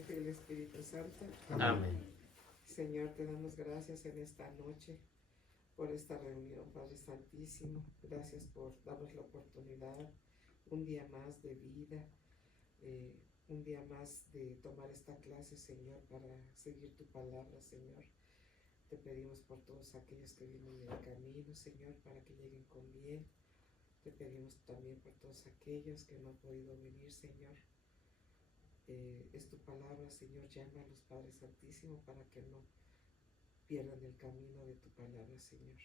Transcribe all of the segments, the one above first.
Hijo y del Espíritu Santo. Amén. Señor, te damos gracias en esta noche por esta reunión, Padre Santísimo. Gracias por darnos la oportunidad, un día más de vida, un día más de tomar esta clase, Señor, para seguir tu palabra, Señor. Te pedimos por todos aquellos que vienen en el camino, Señor, para que lleguen con bien. Te pedimos también por todos aquellos que no han podido venir, Señor. Es tu palabra, Señor, llámalos, Padre Santísimo, para que no pierdan el camino de tu palabra, Señor.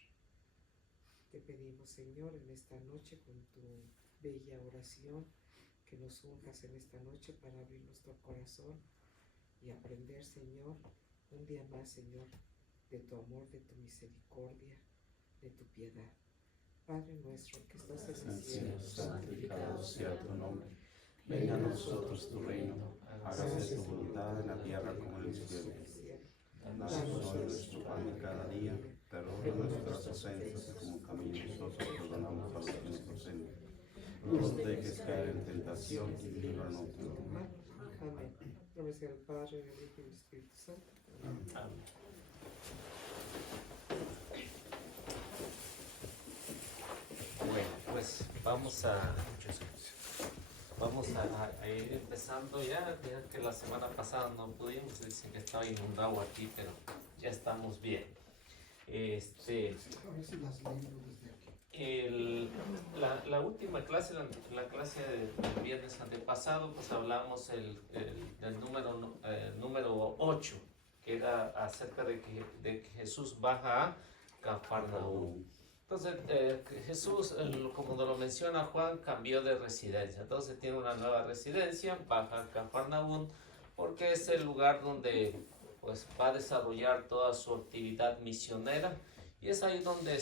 Te pedimos, Señor, en esta noche con tu bella oración, que nos unjas en esta noche para abrir nuestro corazón y aprender, Señor, un día más, Señor, de tu amor, de tu misericordia, de tu piedad. Padre nuestro que estás en el cielo, santificado sea tu nombre. Venga a nosotros tu reino, hágase tu voluntad en la tierra como en el cielo. Danos hoy nuestro pan de cada día, perdona nuestras ofensas como también nosotros perdonamos a los que nos ofenden. No nos dejes caer en tentación y líbranos del mal. Amén. En nombre del Padre, del Hijo y del Espíritu Santo. Amén. Bueno, pues vamos a ir empezando ya que la semana pasada no pudimos, dicen que estaba inundado aquí, pero ya estamos bien. La última clase, la clase del viernes antepasado, pues hablamos del número 8, que era acerca de que Jesús baja a Cafarnaúm. Entonces, Jesús, como nos lo menciona Juan, cambió de residencia. Entonces tiene una nueva residencia, baja a Cafarnaúm, porque es el lugar donde pues, va a desarrollar toda su actividad misionera. Y es ahí donde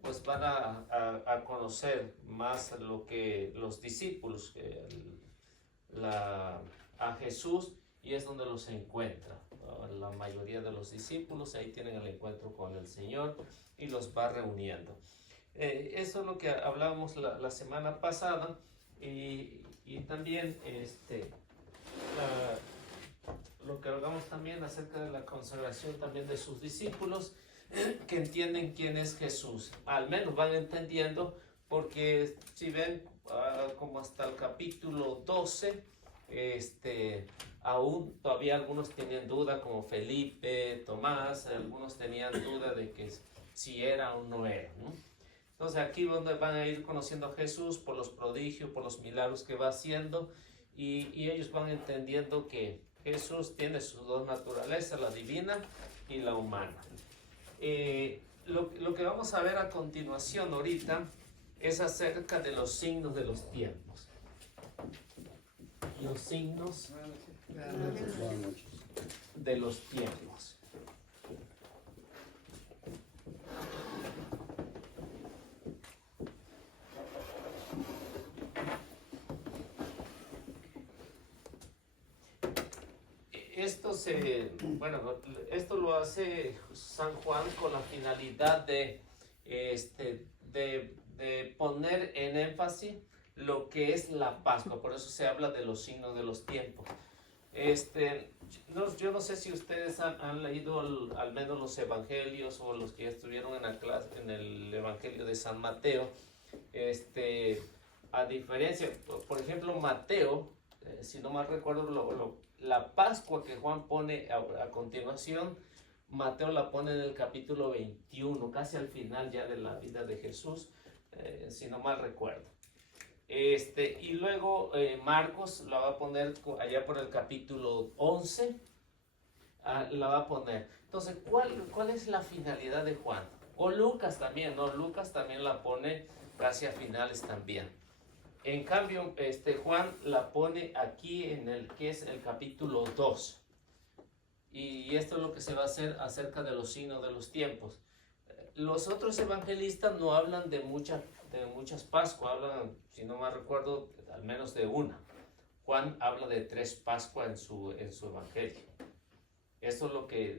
pues, van a conocer más lo que los discípulos, a Jesús, y es donde los encuentra. La mayoría de los discípulos ahí tienen el encuentro con el Señor y los va reuniendo. Eso es lo que hablábamos la semana pasada, y también lo que hablamos también acerca de la consagración también de sus discípulos, que entienden quién es Jesús. Al menos van entendiendo, porque si ven como hasta el capítulo 12, aún todavía algunos tenían duda, como Felipe, Tomás, algunos tenían duda de que si era o no era, ¿no? Entonces aquí donde van a ir conociendo a Jesús por los prodigios, por los milagros que va haciendo, y ellos van entendiendo que Jesús tiene sus dos naturalezas, la divina y la humana. Lo que vamos a ver a continuación ahorita es acerca de los signos de los tiempos. Los signos de los tiempos. Esto lo hace San Juan con la finalidad de poner en énfasis lo que es la Pascua. Por eso se habla de los signos de los tiempos. Yo no sé si ustedes han leído al menos los evangelios, o los que ya estuvieron en la clase, en el evangelio de San Mateo. A diferencia, por ejemplo, Mateo, si no mal recuerdo, la Pascua que Juan pone a continuación, Mateo la pone en el capítulo 21, casi al final ya de la vida de Jesús, si no mal recuerdo. Y luego Marcos la va a poner allá por el capítulo 11, la va a poner. Entonces, ¿cuál es la finalidad de Juan? O Lucas también, ¿no? Lucas también la pone casi a finales también. En cambio, Juan la pone aquí en el que es el capítulo 2. Y esto es lo que se va a hacer acerca de los signos de los tiempos. Los otros evangelistas no hablan de muchas Pascuas, hablan, si no mal recuerdo, al menos de una. Juan habla de 3 Pascuas en su evangelio. Esto es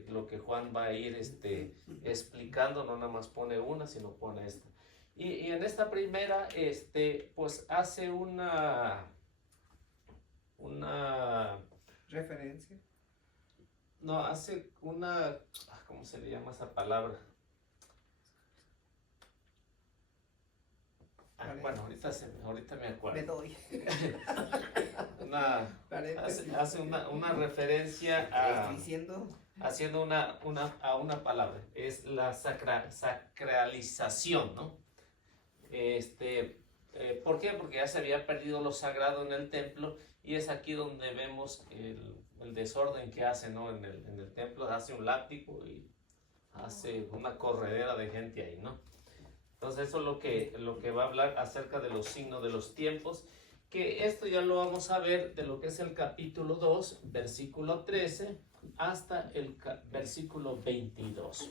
lo que Juan va a ir explicando, no nada más pone una, sino pone esta. Y en esta primera, pues hace referencia. No, hace una, ¿cómo se le llama esa palabra? Bueno, ahorita me acuerdo. Me doy. Hace una referencia a, haciendo a una palabra, es la sacralización, ¿no? ¿Por qué? Porque ya se había perdido lo sagrado en el templo, y es aquí donde vemos el desorden que hace, ¿no? En el templo hace un látigo y hace una corredera de gente ahí, ¿no? Entonces eso es lo que va a hablar acerca de los signos de los tiempos, que esto ya lo vamos a ver de lo que es el capítulo 2, versículo 13, hasta el versículo 22.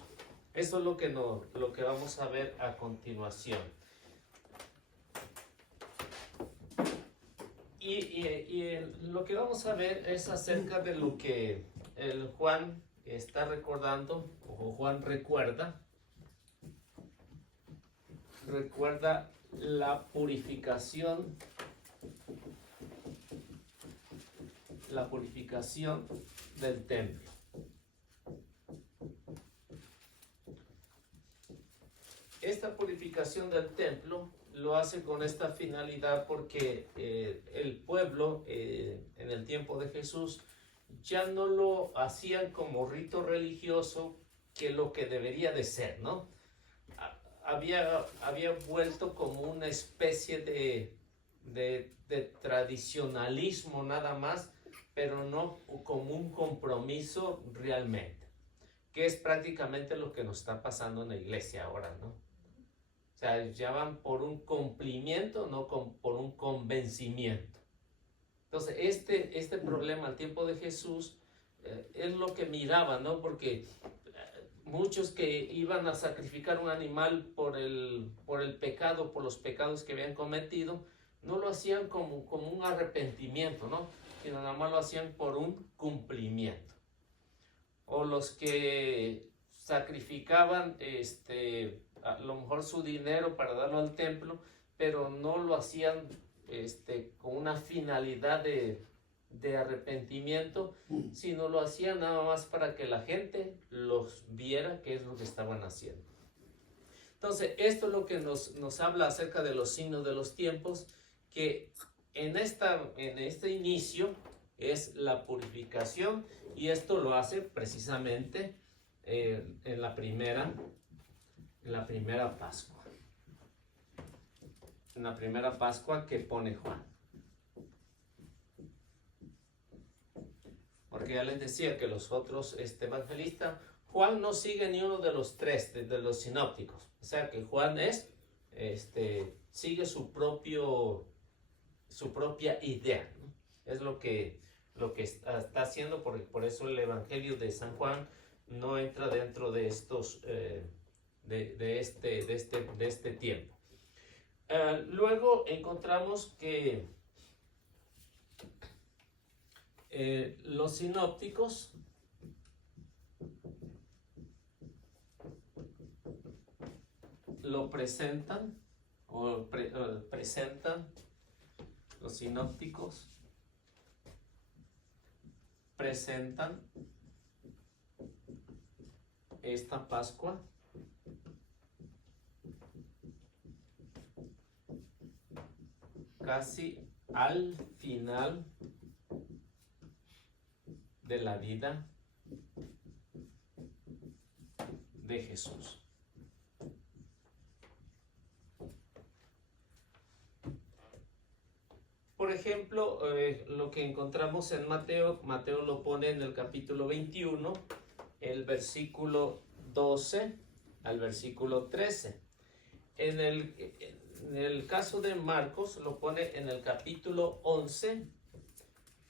Eso es lo que vamos a ver a continuación. Y lo que vamos a ver es acerca de lo que el Juan está recordando, o Juan recuerda la purificación del templo. Esta purificación del templo lo hace con esta finalidad porque el pueblo en el tiempo de Jesús ya no lo hacían como rito religioso, que lo que debería de ser, ¿no? Había vuelto como una especie de tradicionalismo nada más, pero no como un compromiso realmente, que es prácticamente lo que nos está pasando en la iglesia ahora, ¿no? O sea, ya van por un cumplimiento, no por un convencimiento. Entonces, este problema al tiempo de Jesús es lo que miraba, ¿no? Porque muchos que iban a sacrificar un animal por el pecado, por los pecados que habían cometido, no lo hacían como un arrepentimiento, ¿no? Sino nada más lo hacían por un cumplimiento. O los que sacrificaban a lo mejor su dinero para darlo al templo, pero no lo hacían con una finalidad de arrepentimiento, sino lo hacían nada más para que la gente los viera qué es lo que estaban haciendo. Entonces, esto es lo que nos habla acerca de los signos de los tiempos, que en este inicio es la purificación, y esto lo hace precisamente en la primera Pascua. En la primera Pascua que pone Juan. Porque ya les decía que los otros evangelistas, Juan no sigue ni uno de los tres, de los sinópticos. O sea que Juan sigue su propia idea, ¿no? Es lo que está haciendo, por eso el Evangelio de San Juan no entra dentro de estos de este tiempo. Luego encontramos que los sinópticos lo presentan los sinópticos presentan esta Pascua casi al final de la vida de Jesús. Por ejemplo, lo que encontramos en Mateo lo pone en el capítulo 21, el versículo 12 al versículo 13. En el caso de Marcos lo pone en el capítulo 11,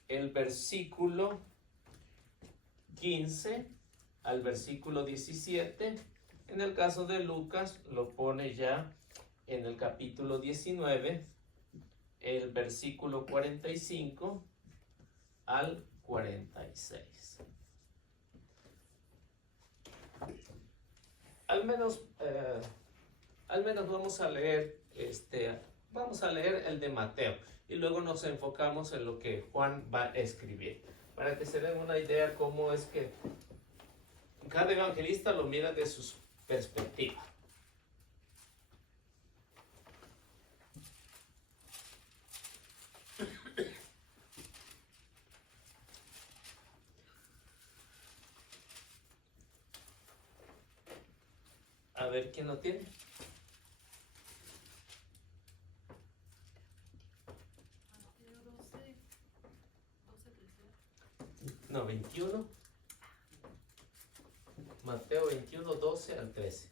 el versículo 15 al versículo 17. En el caso de Lucas lo pone ya en el capítulo 19, el versículo 45 al 46. Al menos vamos a leer el de Mateo, y luego nos enfocamos en lo que Juan va a escribir. para que se den una idea cómo es que cada evangelista lo mira de su perspectiva. A ver quién lo tiene. No, 21. Mateo 21, 12 al 13.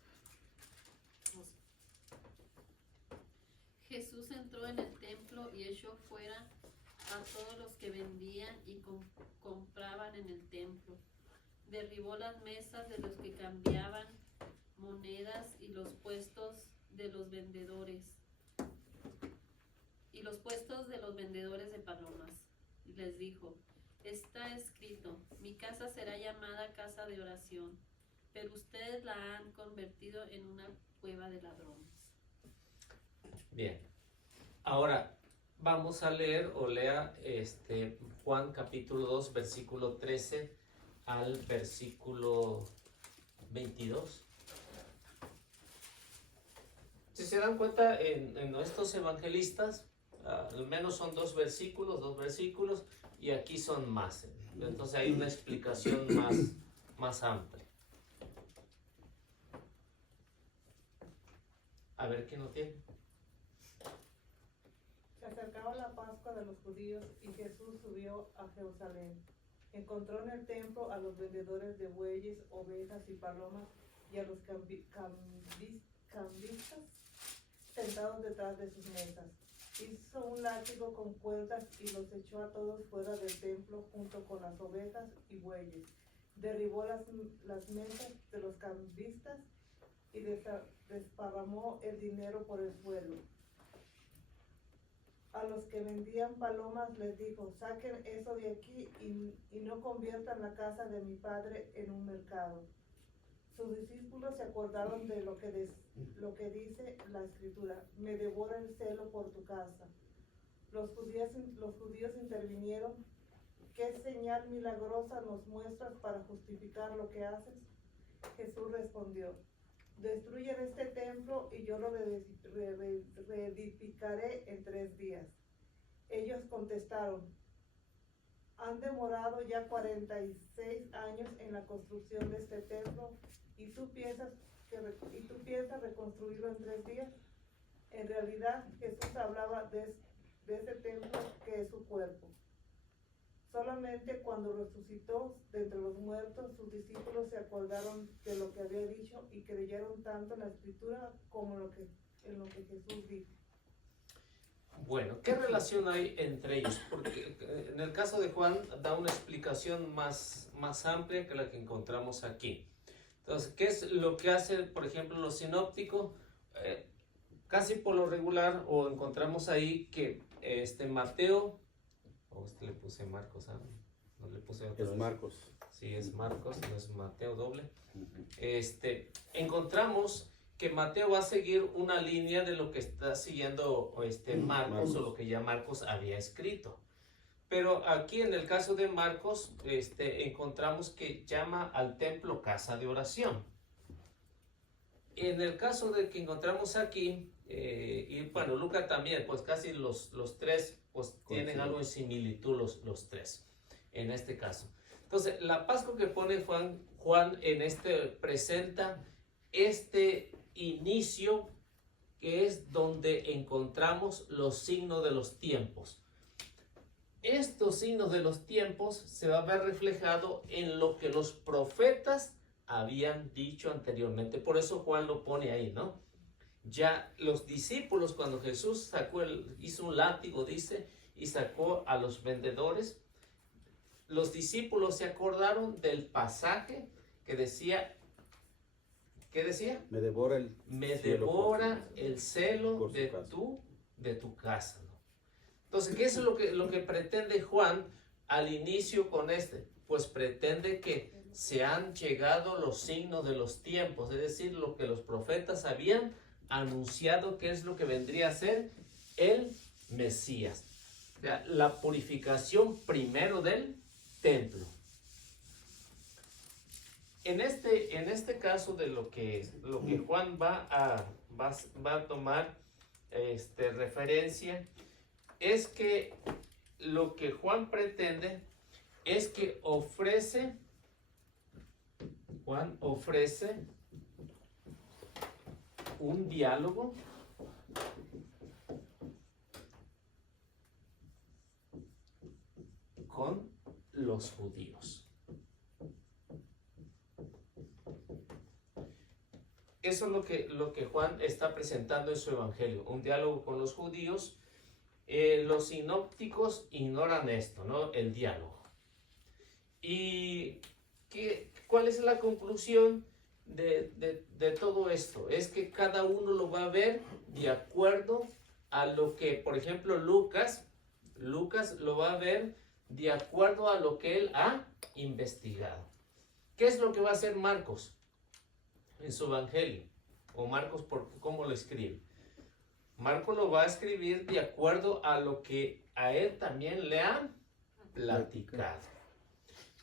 Jesús entró en el templo y echó fuera a todos los que vendían y compraban en el templo. Derribó las mesas de los que cambiaban monedas y los puestos de los vendedores de palomas. Y les dijo: está escrito, mi casa será llamada casa de oración, pero ustedes la han convertido en una cueva de ladrones. Bien, ahora vamos a leer o lea Juan capítulo 2 versículo 13 al versículo 22. Si se dan cuenta, en nuestros evangelistas al menos son dos versículos, y aquí son más. Entonces hay una explicación más amplia. A ver quién lo tiene. Se acercaba la Pascua de los judíos y Jesús subió a Jerusalén. Encontró en el templo a los vendedores de bueyes, ovejas y palomas y a los cambistas sentados detrás de sus mesas. Hizo un látigo con cuerdas y los echó a todos fuera del templo junto con las ovejas y bueyes. Derribó las mesas de los cambistas y desparramó el dinero por el suelo. A los que vendían palomas les dijo: saquen eso de aquí y no conviertan la casa de mi padre en un mercado. Sus discípulos se acordaron de lo que dice la Escritura: me devora el celo por tu casa. Los judíos intervinieron: ¿qué señal milagrosa nos muestras para justificar lo que haces? Jesús respondió: destruyan este templo y yo lo reedificaré en 3 días. Ellos contestaron: han demorado ya 46 años en la construcción de este templo y tú piensas reconstruirlo en 3 días. En realidad Jesús hablaba de ese templo que es su cuerpo. Solamente cuando resucitó de entre los muertos, sus discípulos se acordaron de lo que había dicho y creyeron tanto en la Escritura como en lo que Jesús dijo. Bueno, ¿qué relación hay entre ellos? Porque en el caso de Juan da una explicación más amplia que la que encontramos aquí. Entonces, ¿qué es lo que hace, por ejemplo, los sinópticos? Casi por lo regular, o encontramos ahí que Mateo, le puse Marcos, no le puse otra vez. Marcos. Sí, es Marcos, no es Mateo doble. Encontramos que Mateo va a seguir una línea de lo que está siguiendo Marcos, o lo que ya Marcos había escrito. Pero aquí en el caso de Marcos, encontramos que llama al templo casa de oración. En el caso de que encontramos aquí, y bueno, Lucas también, pues casi los tres pues tienen algo en similitud los tres, en este caso. Entonces, la Pascua que pone Juan presenta inicio, que es donde encontramos los signos de los tiempos. Estos signos de los tiempos se va a ver reflejado en lo que los profetas habían dicho anteriormente. Por eso Juan lo pone ahí, ¿no? Ya los discípulos, cuando Jesús hizo un látigo, dice, y sacó a los vendedores, los discípulos se acordaron del pasaje que decía, ¿qué decía? Me devora el celo de tu casa, ¿no? Entonces, ¿qué es lo que pretende Juan al inicio con Pues pretende que se han llegado los signos de los tiempos, es decir, lo que los profetas habían anunciado, que es lo que vendría a ser el Mesías. O sea, la purificación primero de él templo. En este caso de lo que Juan va a tomar referencia, es que lo que Juan pretende es que Juan ofrece un diálogo con los judíos. Eso es lo que Juan está presentando en su evangelio, un diálogo con los judíos. Los sinópticos ignoran esto, ¿no? El diálogo. ¿Y cuál es la conclusión de todo esto? Es que cada uno lo va a ver de acuerdo a lo que, por ejemplo, Lucas lo va a ver de acuerdo a lo que él ha investigado. ¿Qué es lo que va a hacer Marcos en su evangelio? O Marcos, ¿cómo lo escribe? Marcos lo va a escribir de acuerdo a lo que a él también le han platicado.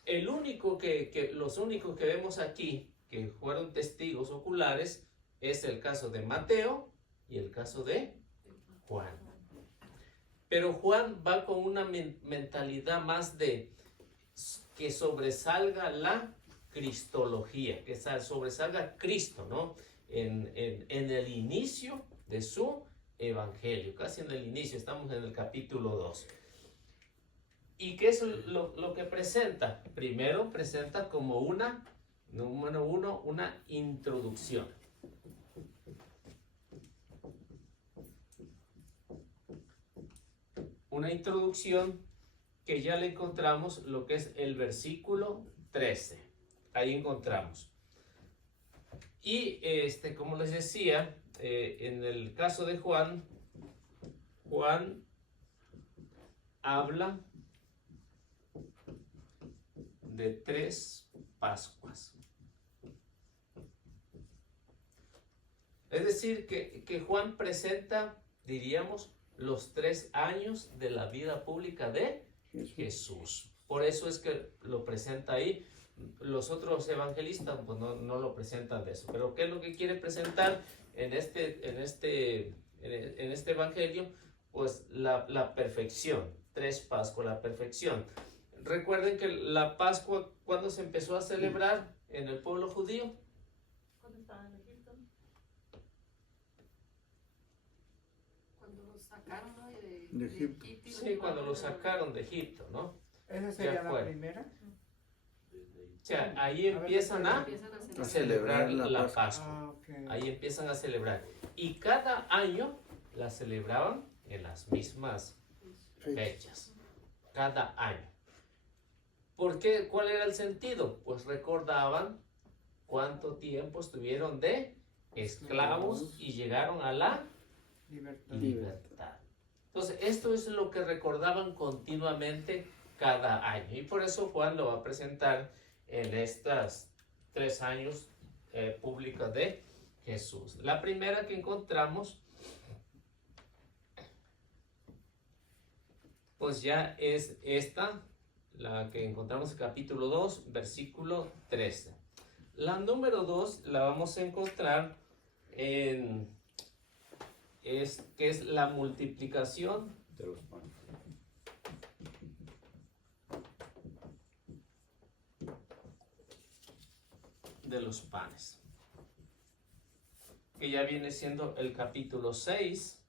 Los únicos que vemos aquí que fueron testigos oculares es el caso de Mateo y el caso de Juan. Pero Juan va con una mentalidad más de que sobresalga la cristología, que sobresalga Cristo, ¿no? En el inicio de su evangelio, casi en el inicio, estamos en el capítulo 2. ¿Y qué es lo que presenta? Primero presenta como número uno, una introducción. Una introducción que ya le encontramos lo que es el versículo 13. Ahí encontramos. Y como les decía, en el caso de Juan habla de 3 Pascuas. Es decir, que Juan presenta, diríamos, los 3 años de la vida pública de Jesús. Por eso es que lo presenta ahí. Los otros evangelistas pues no lo presentan de eso. Pero ¿qué es lo que quiere presentar en este evangelio? Pues la perfección. 3 Pascuas, la perfección. Recuerden que la Pascua, ¿cuándo se empezó a celebrar en el pueblo judío? ¿Cuándo estaba en Egipto? Cuando los sacaron, ¿no? De Egipto. Sí, cuando lo sacaron de Egipto, ¿no? ¿Esa sería Ya la fue. primera? O sea, ahí empiezan a celebrar la Pascua. Ah, ok. Ahí empiezan a celebrar. Y cada año la celebraban en las mismas fechas. Cada año. ¿Por qué? ¿Cuál era el sentido? Pues recordaban cuánto tiempo estuvieron de esclavos y llegaron a la libertad. Entonces, esto es lo que recordaban continuamente cada año. Y por eso Juan lo va a presentar en estas 3 años públicas de Jesús. La primera que encontramos, pues ya es esta, la que encontramos en capítulo 2, versículo 13. La número 2 la vamos a encontrar que es la multiplicación De los panes. de los panes, que ya viene siendo el capítulo 6,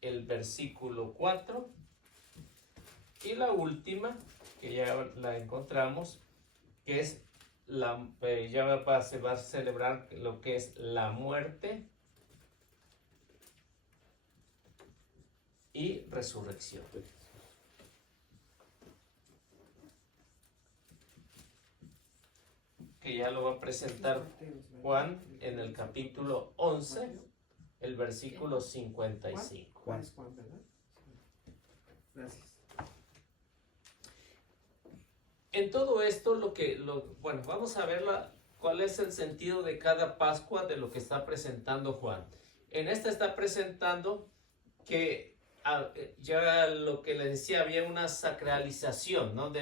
el versículo 4, y la última, que ya la encontramos, que es se va a celebrar lo que es la muerte y resurrección. Que ya lo va a presentar Juan en el capítulo 11, el versículo 55. Juan es Juan, ¿verdad? Gracias. En todo esto, bueno, vamos a ver cuál es el sentido de cada Pascua de lo que está presentando Juan. En esta está presentando que ya lo que le decía, había una sacralización, ¿no?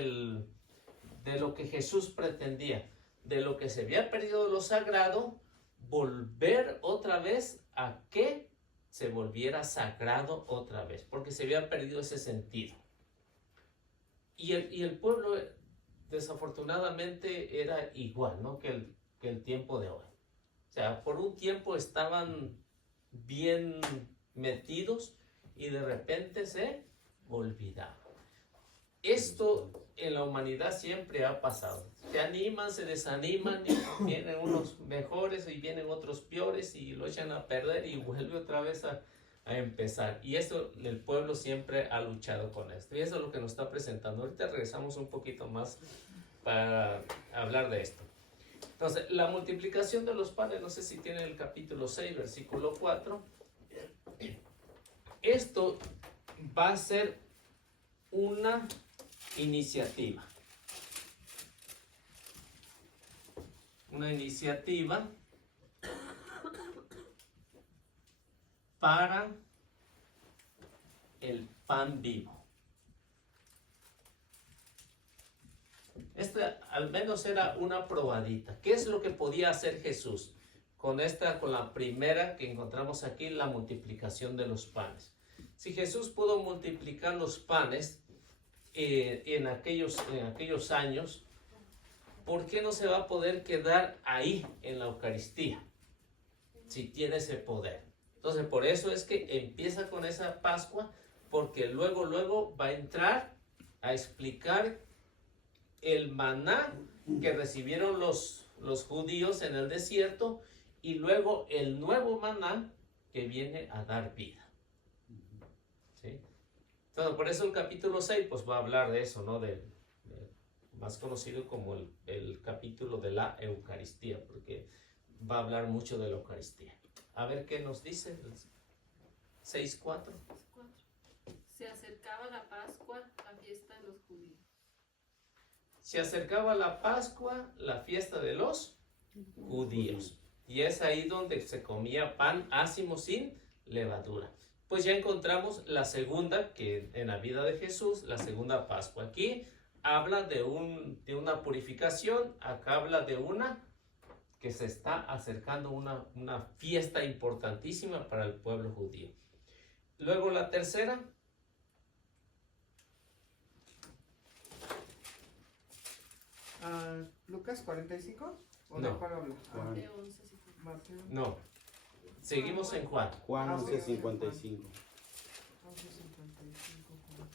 de lo que Jesús pretendía, de lo que se había perdido de lo sagrado, volver otra vez a que se volviera sagrado otra vez, porque se había perdido ese sentido. Y el pueblo desafortunadamente era igual, ¿no?, que el tiempo de hoy. O sea, por un tiempo estaban bien metidos y de repente se olvidaban. Esto en la humanidad siempre ha pasado. Se animan, se desaniman, y vienen unos mejores y vienen otros peores y lo echan a perder y vuelve otra vez a empezar. Y eso el pueblo siempre ha luchado con esto. Y eso es lo que nos está presentando. Ahorita regresamos un poquito más para hablar de esto. Entonces, la multiplicación de los panes, no sé si tiene el capítulo 6, versículo 4. Esto va a ser una iniciativa. Una iniciativa para el pan vivo. Esta al menos era una probadita. ¿Qué es lo que podía hacer Jesús? Con la primera que encontramos aquí, la multiplicación de los panes. Si Jesús pudo multiplicar los panes en aquellos años, ¿por qué no se va a poder quedar ahí en la Eucaristía? Si tiene ese poder. Entonces, por eso es que empieza con esa Pascua, porque luego va a entrar a explicar el maná que recibieron los judíos en el desierto y luego el nuevo maná que viene a dar vida. ¿Sí? Entonces, por eso el capítulo 6 pues va a hablar de eso, ¿no? Más conocido como el capítulo de la Eucaristía, porque va a hablar mucho de la Eucaristía. A ver qué nos dice el 6:4. Se acercaba la Pascua, la fiesta de los judíos. Se acercaba la Pascua, la fiesta de los judíos. Y es ahí donde se comía pan ácimo sin levadura. Pues ya encontramos la segunda, que en la vida de Jesús, la segunda Pascua. Aquí habla de una purificación, acá habla de una que se está acercando, una fiesta importantísima para el pueblo judío. Luego la tercera. Lucas 45. ¿O No. de cuál habla? Mateo 11, Mateo No. Seguimos en Juan. Juan Ah, 11:55. 11:55, Juan.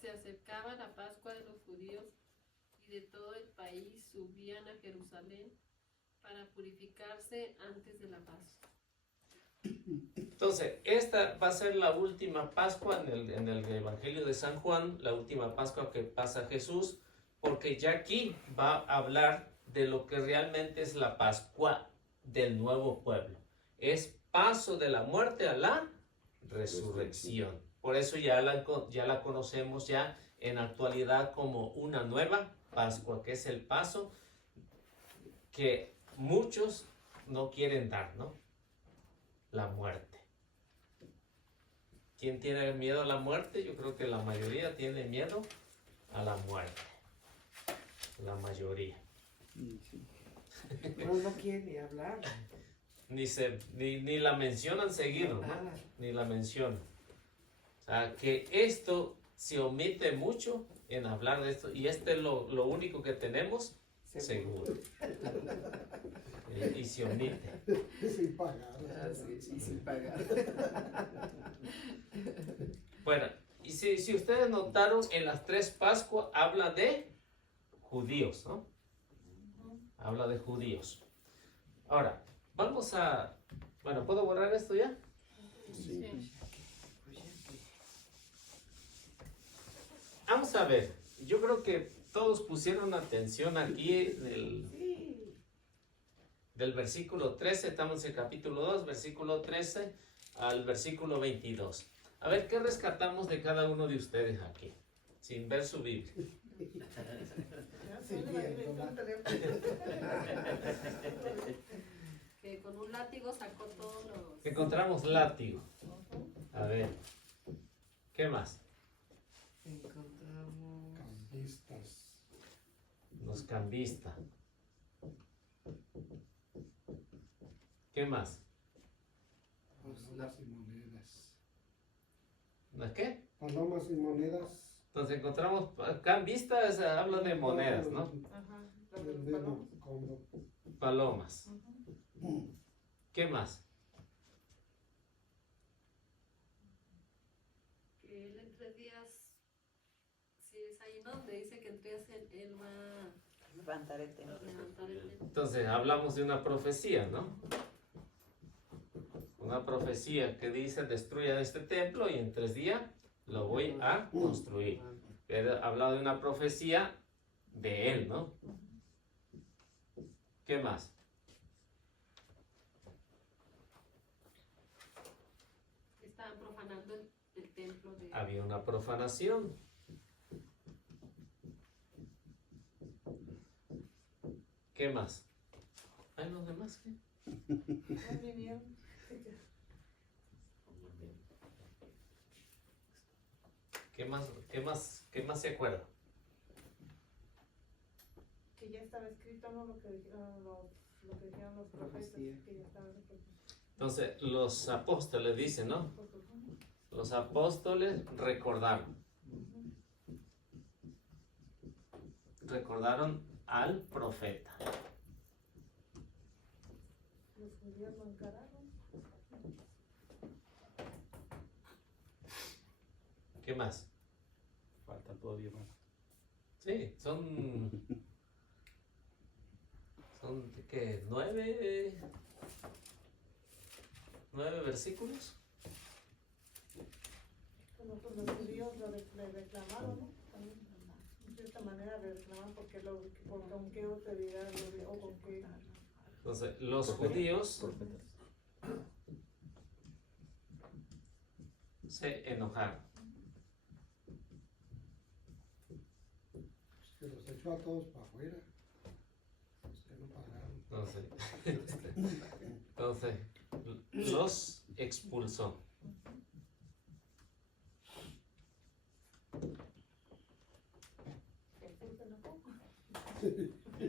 Se acercaba la Pascua de los judíos y de todo el país subían a Jerusalén para purificarse antes de la Pascua. Entonces, esta va a ser la última Pascua en el Evangelio de San Juan, la última Pascua que pasa Jesús, porque ya aquí va a hablar de lo que realmente es la Pascua del nuevo pueblo. Es paso de la muerte a la resurrección. Por eso ya la conocemos ya en actualidad como una nueva Pascua, que es el paso que muchos no quieren dar, ¿no? La muerte. ¿Quién tiene miedo a la muerte? Yo creo que la mayoría tiene miedo a la muerte. La mayoría. Pero no quiere ni hablar. Ni la mencionan seguido, ¿no? Nada. Ni la mencionan. O sea, que esto se omite mucho en hablar de esto. Y este es lo único que tenemos seguro. Y se omite. Sin pagar. Ah, sí, y sin pagar. Bueno, y si ustedes notaron, en las tres Pascuas habla de judíos, ¿no? Habla de judíos. Ahora, vamos a... Bueno, ¿puedo borrar esto ya? Sí. Vamos a ver. Yo creo que todos pusieron atención aquí del versículo 13, estamos en el capítulo 2, versículo 13 al versículo 22. A ver, ¿qué rescatamos de cada uno de ustedes aquí? Sin ver su Biblia. Ya, Sí, suena bien, ahí, ¿verdad? un teléfono. Que con un látigo sacó todos los... Encontramos látigo. A ver. ¿Qué más? Encontramos Cambistas. Los cambistas. ¿Qué más? Palomas y monedas. ¿Las qué? Palomas y monedas. Entonces encontramos cambistas, hablan de monedas, ¿no? Ajá, El los mismo palomas. combo. Palomas. ¿Qué más? Que él en 3 días, si es ahí, ¿no? Donde dice que en 3 días él va Levantar el a templo. levantar el templo. Entonces hablamos de una profecía, ¿no? Una profecía que dice destruyan este templo y en 3 días lo voy a construir. Pero hablado de una profecía de él, ¿no? ¿Qué más? Estaban profanando el templo de... Había una profanación. ¿Qué más? ¿Hay los demás qué? Ya vinieron. ¿Qué más se acuerda? Que ya estaba escrito, ¿no? Lo que dijeron los profetas. Profecía. Que ya estaba escrito. Entonces, los apóstoles dicen, ¿no? Los apóstoles recordaron. Recordaron al profeta. Los judíos lo encararon. ¿Qué más? Falta todavía más. Sí, son ¿qué? 9 versículos. Bueno, pues los judíos le reclamaron, ¿no? También, de cierta manera le reclamaron porque con qué autoridad o con qué... Entonces, los judíos se enojaron. Que los echó a todos para afuera. Los que no pagaron. Entonces, los expulsó. Jesús se enojó.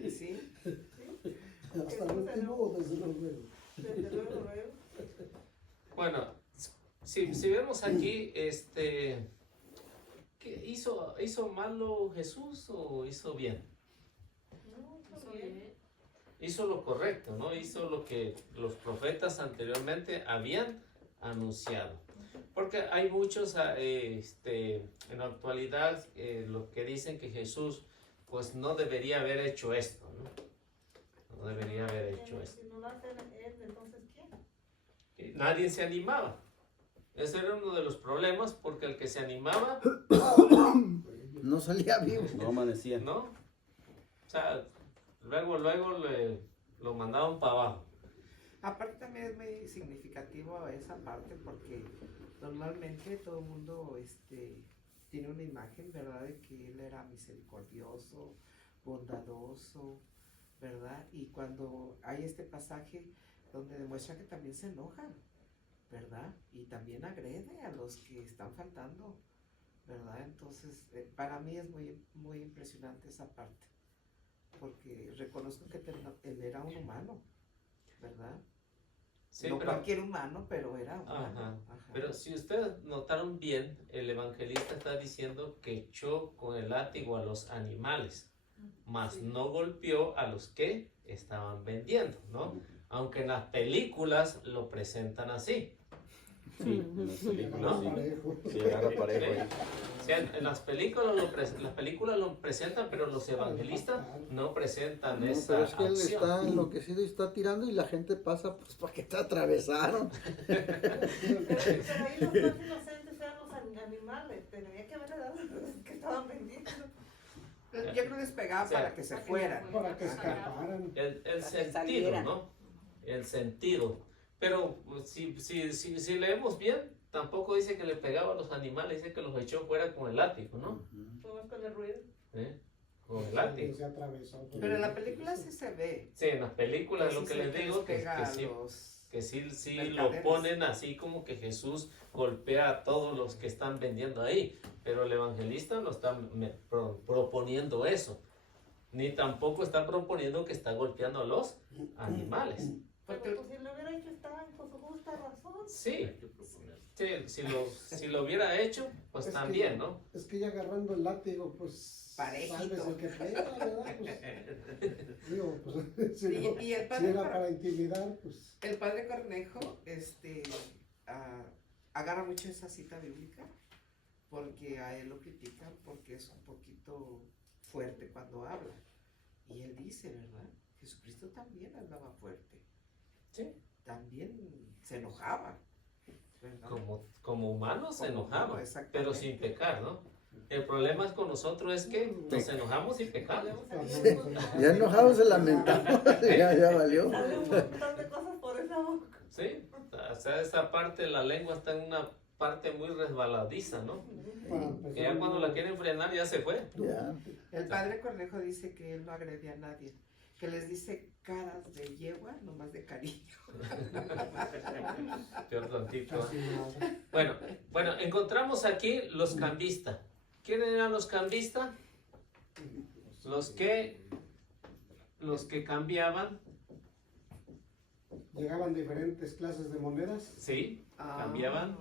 sí, Hasta el último, desde luego. Desde luego. Bueno, si vemos aquí, ¿qué hizo malo Jesús o hizo bien? No, está Hizo bien. bien. Hizo lo correcto, ¿no? Hizo lo que los profetas anteriormente habían anunciado. Porque hay muchos, en la actualidad, lo que dicen que Jesús, pues no debería haber hecho esto, ¿no? No debería haber hecho esto. Si no lo hace él, entonces ¿quién? Y nadie se animaba. Ese era uno de los problemas, porque el que se animaba, No salía vivo. No amanecía. ¿no? O sea, luego lo mandaban para abajo. aparte también es muy significativo esa parte porque normalmente todo el mundo tiene una imagen, ¿verdad? De que él era misericordioso, bondadoso, ¿verdad? Y cuando hay este pasaje donde demuestra que también se enoja, ¿verdad? Y también agrede a los que están faltando, ¿verdad? Entonces, para mí es muy, muy impresionante esa parte, porque reconozco que él era un humano, ¿verdad? Sí, no pero, cualquier humano, pero era humano. ajá. Ajá. Pero si ustedes notaron bien, el evangelista está diciendo que echó con el látigo a los animales, mas Sí. no golpeó a los que estaban vendiendo, ¿no? Aunque en las películas lo presentan así. Sí, en las películas ¿No? sí. Parejo. Sí, agarra parejo ahí. O sea, en las películas lo presentan, pero los evangelistas no presentan No, esa pero es que él acción. está enloquecido y está tirando y la gente pasa pues para que te atravesaron. Pero ahí los más inocentes eran los animales. Tenía que haberle dado a los que estaban vendiendo. Yo creo que les pegaba O sea, para que se para que fueran. se Para que Ajá. escaparan. El que sentido, salieran. ¿no? El sentido. Pero pues, si leemos bien, tampoco dice que le pegaba a los animales, dice que los echó fuera con el látigo, ¿no? Todo con el ruido. Con el Se látigo. atravesó. Pero en la película sí se ve. Sí, en las películas lo Sí que se les ve digo, pega que a sí, los que sí lo mercaderes. ponen así como que Jesús golpea a todos los que están vendiendo ahí, pero el evangelista no está proponiendo eso, ni tampoco está proponiendo que está golpeando a los animales. Pero Porque pues si lo hubiera hecho estaba en su justa razón. Sí, sí, si lo hubiera hecho, pues Es que- también, ¿no? Es que ya agarrando el látigo, pues. Parejito. Salves el que pega, ¿verdad? Pues, digo, pues. Si, y, no- y el si padre, era para intimidar, pues. el padre Cornejo agarra mucho esa cita bíblica porque a él lo critican porque es un poquito fuerte cuando habla. Y él dice, ¿verdad? Jesucristo también hablaba fuerte. Sí. También se enojaba. ¿verdad? Como humanos se Como enojaban, humano, exactamente. pero sin pecar, ¿no? El problema es con nosotros es que nos enojamos y pecamos. Ya enojados se lamentamos, ya valió. Sale un montón de cosas por esa boca. Sí, o sea, esa parte, la lengua está en una parte muy resbaladiza, ¿no? Para empezar, Que ya cuando la quieren frenar ya se fue. Ya. El padre Cornejo dice que él no agrede a nadie, que les dice caras de yegua, nomás de cariño. Peor tantito. casi nada. Bueno, encontramos aquí los cambistas. ¿Quiénes eran los cambistas? Los que cambiaban, Llegaban diferentes clases de monedas. sí, cambiaban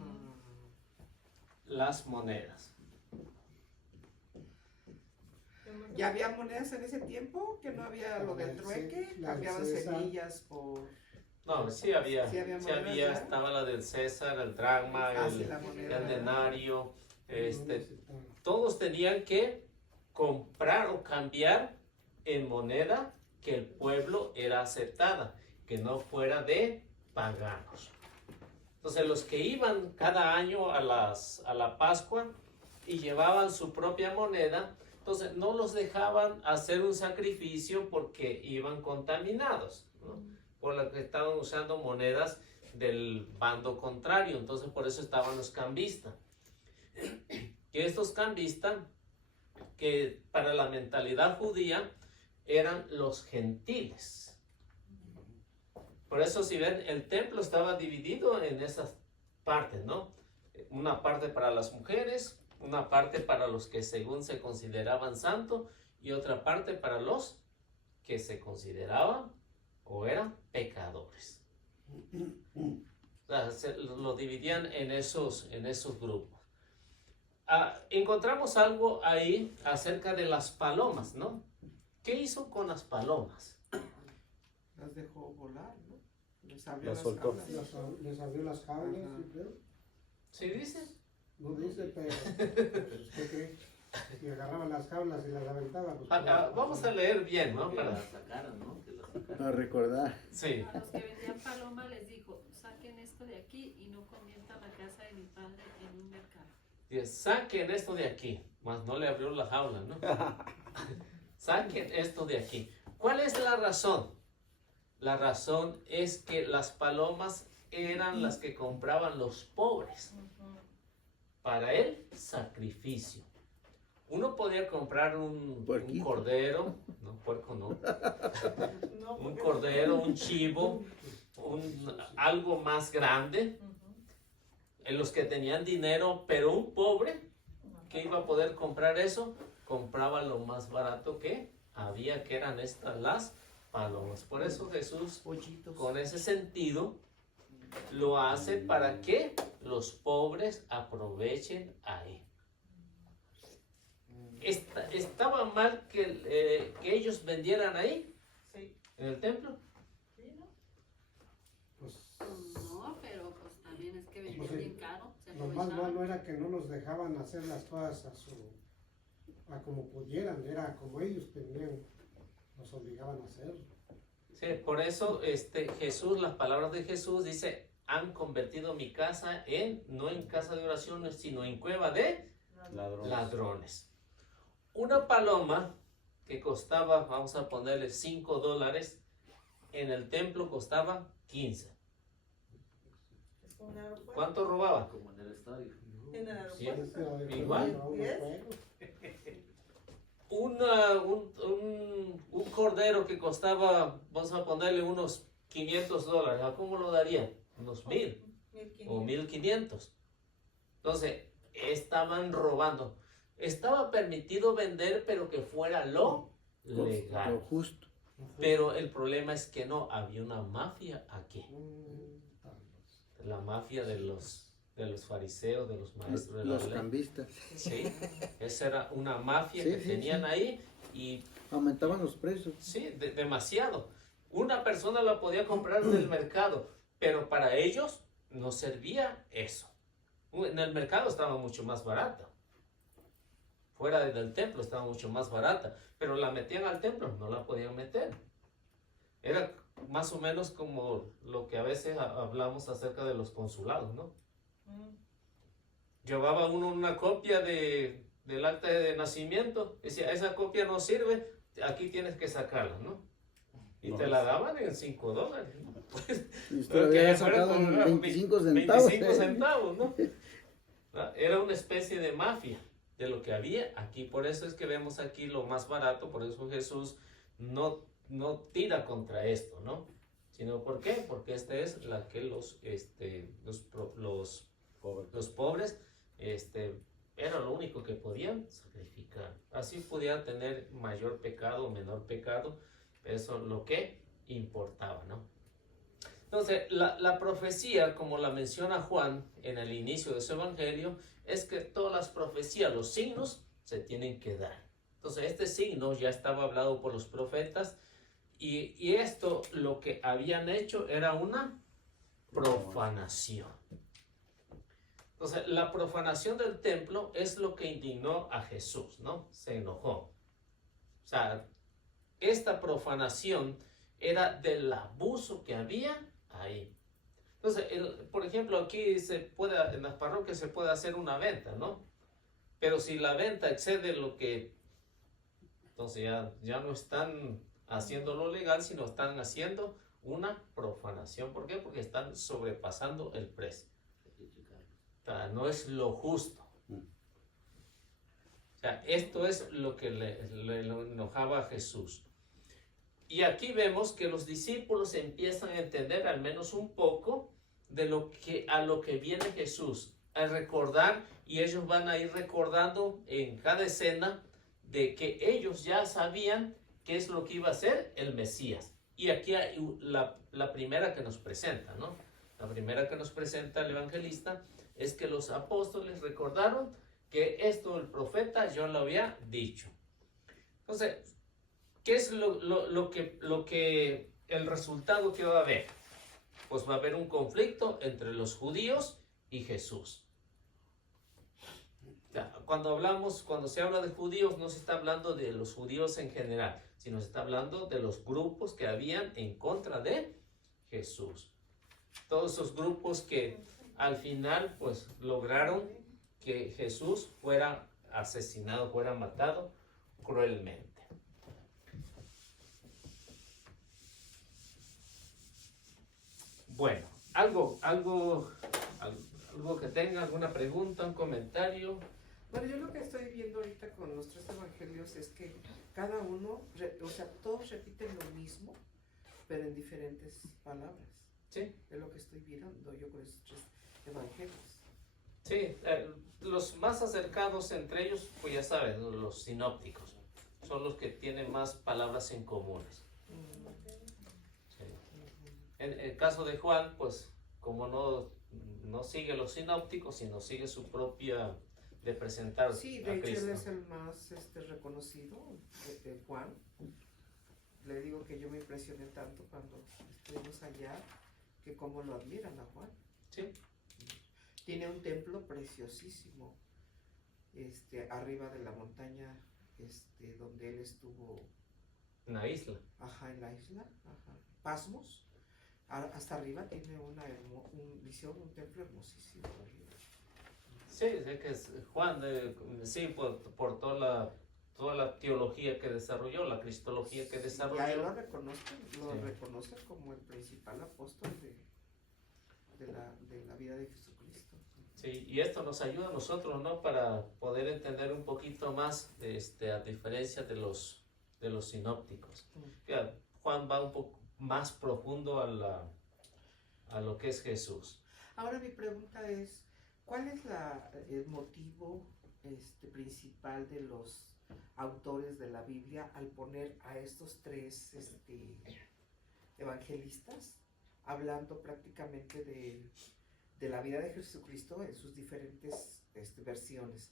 las monedas. ¿Ya había monedas en ese tiempo? ¿Que no había lo del trueque? La del Cambiaban César. semillas por... No, sí había, Sí había monedas, ¿ya? estaba la del César, el dracma, Ah, sí, el, la moneda, el ¿verdad? denario, No, todos tenían que comprar o cambiar en moneda que el pueblo era aceptada, que no fuera de paganos. Entonces los que iban cada año a la Pascua y llevaban su propia moneda, entonces no los dejaban hacer un sacrificio porque iban contaminados, ¿no? Por lo que estaban usando monedas del bando contrario, entonces por eso estaban los cambistas. Que estos cambistas, que para la mentalidad judía eran los gentiles. Por eso si ven, el templo estaba dividido en esas partes, ¿no? Una parte para las mujeres, una parte para los que según se consideraban santos y otra parte para los que se consideraban o eran pecadores. O sea, lo dividían en esos grupos. Encontramos algo ahí acerca de las palomas, ¿no? ¿Qué hizo con las palomas? Las dejó volar, ¿no? Les abrió Las las soltó. jaulas. Les abrió las jaulas, Ajá. yo creo. ¿Sí dice? No dice, pero. Pues, ¿usted cree? Si agarraban las jaulas y las aventaban. Pues, Vamos a leer bien, ¿no? Que Para, la sacaran, ¿no? Que la sacaran. Para recordar. sí. A los que vendían paloma les dijo, saquen esto de aquí y no conviertan la casa de mi padre en un mercado. Dice, saquen esto de aquí. Más no le abrió la jaula, ¿no? Saquen esto de aquí. ¿Cuál es la razón? La razón es que las palomas eran las que compraban los pobres para el sacrificio. Uno podía comprar un Puerquito. cordero, no, puerco no, No, un porque- cordero, un chivo, algo más grande, en los que tenían dinero, pero un pobre que iba a poder comprar eso, compraba lo más barato que había, que eran estas las palomas. Por eso Jesús, Pollitos. con ese sentido, lo hace para que los pobres aprovechen ahí. ¿Estaba mal que ellos vendieran ahí, Sí. en el templo? Sí, ¿no? Pues, No, pero pues también es que vendían Pues sí. bien caro, se lo más aprovechaban. malo era que no nos dejaban hacer las cosas a como pudieran, era como ellos tenían, nos obligaban a hacerlo. Sí, por eso Jesús, las palabras de Jesús dice, han convertido mi casa no en casa de oración, sino en cueva de ladrones. Una paloma que costaba, vamos a ponerle $5, en el templo costaba 15. Es un aeropuerto. ¿Cuánto robaba? Como en el estadio. En el aeropuerto. Igual. A unos ¿Yes? juegos. un cordero que costaba, vamos a ponerle unos $500, ¿a cómo lo darían? Unos 1,000 o 1,500. Entonces, estaban robando. Estaba permitido vender, pero que fuera lo legal. Lo justo. Pero el problema es que no, había una mafia aquí. La mafia de los fariseos, de los maestros de la Los ley. cambistas. Sí, esa era una mafia Sí, que sí, tenían sí. ahí y Aumentaban los precios. sí, demasiado. Una persona la podía comprar en el mercado, pero para ellos no servía eso. En el mercado estaba mucho más barata. Fuera del templo estaba mucho más barata, pero la metían al templo, no la podían meter. Era más o menos como lo que a veces hablamos acerca de los consulados, ¿no? Llevaba uno una copia del acta de nacimiento, decía, esa copia no sirve, aquí tienes que sacarla, ¿no? Y te la daban en $5, ¿no? Pues, Y usted lo había sacado en 25 centavos. 25 centavos, ¿no? Era una especie de mafia de lo que había aquí. Por eso es que vemos aquí lo más barato, por eso Jesús no tira contra esto, ¿no? Sino, ¿por qué? Porque esta es la que los pobres era lo único que podían sacrificar. Así podían tener mayor pecado o menor pecado, eso es lo que importaba, ¿no? Entonces, la profecía, como la menciona Juan en el inicio de su evangelio, es que todas las profecías, los signos, se tienen que dar. Entonces, este signo ya estaba hablado por los profetas y esto, lo que habían hecho era una profanación. Entonces, la profanación del templo es lo que indignó a Jesús, ¿no? Se enojó. O sea, esta profanación era del abuso que había ahí. Entonces, por ejemplo, aquí en las parroquias se puede hacer una venta, ¿no? Pero si la venta excede lo que, entonces ya no están haciendo lo legal, sino están haciendo una profanación. ¿Por qué? Porque están sobrepasando el precio. O sea, no es lo justo. O sea, esto es lo que le enojaba a Jesús. Y aquí vemos que los discípulos empiezan a entender al menos un poco de a lo que viene Jesús, a recordar, y ellos van a ir recordando en cada escena de que ellos ya sabían qué es lo que iba a ser el Mesías. Y aquí hay la primera que nos presenta, ¿no? La primera que nos presenta el evangelista es que los apóstoles recordaron que esto el profeta ya lo había dicho. Entonces, ¿qué es lo que el resultado que va a haber? Pues va a haber un conflicto entre los judíos y Jesús. O sea, cuando se habla de judíos, no se está hablando de los judíos en general, sino se está hablando de los grupos que habían en contra de Jesús. Todos esos grupos que al final pues lograron que Jesús fuera asesinado, fuera matado cruelmente. Bueno, algo que tenga, alguna pregunta, un comentario. Bueno, yo lo que estoy viendo ahorita con los tres evangelios es que cada uno, o sea, todos repiten lo mismo, pero en diferentes palabras. Sí. Es lo que estoy viendo yo con esos tres evangelios. Sí, los más acercados entre ellos, pues ya saben, los sinópticos, son los que tienen más palabras en comunes. Sí. En el caso de Juan, pues como no sigue los sinópticos, sino sigue su propia de presentar Sí, a de hecho Cristo. él es el más reconocido, Juan. Le digo que yo me impresioné tanto cuando estuvimos allá, que cómo lo admiran a Juan. Sí. Tiene un templo preciosísimo, arriba de la montaña, donde él estuvo. En la isla. Ajá, en la isla, ajá. Pasmos. Hasta arriba tiene un templo hermosísimo arriba. Sí, sé que es Juan, sí, por toda la teología que desarrolló, la cristología que desarrolló. Ya él lo reconocen Sí. como el principal apóstol de la vida de Jesucristo. Sí, Sí, y esto nos ayuda a nosotros, ¿no? Para poder entender un poquito más, a diferencia de los sinópticos. Ya, Juan va un poco más profundo a lo que es Jesús. Ahora mi pregunta es, ¿cuál es el motivo principal de los autores de la Biblia al poner a estos tres evangelistas hablando prácticamente de la vida de Jesucristo en sus diferentes versiones?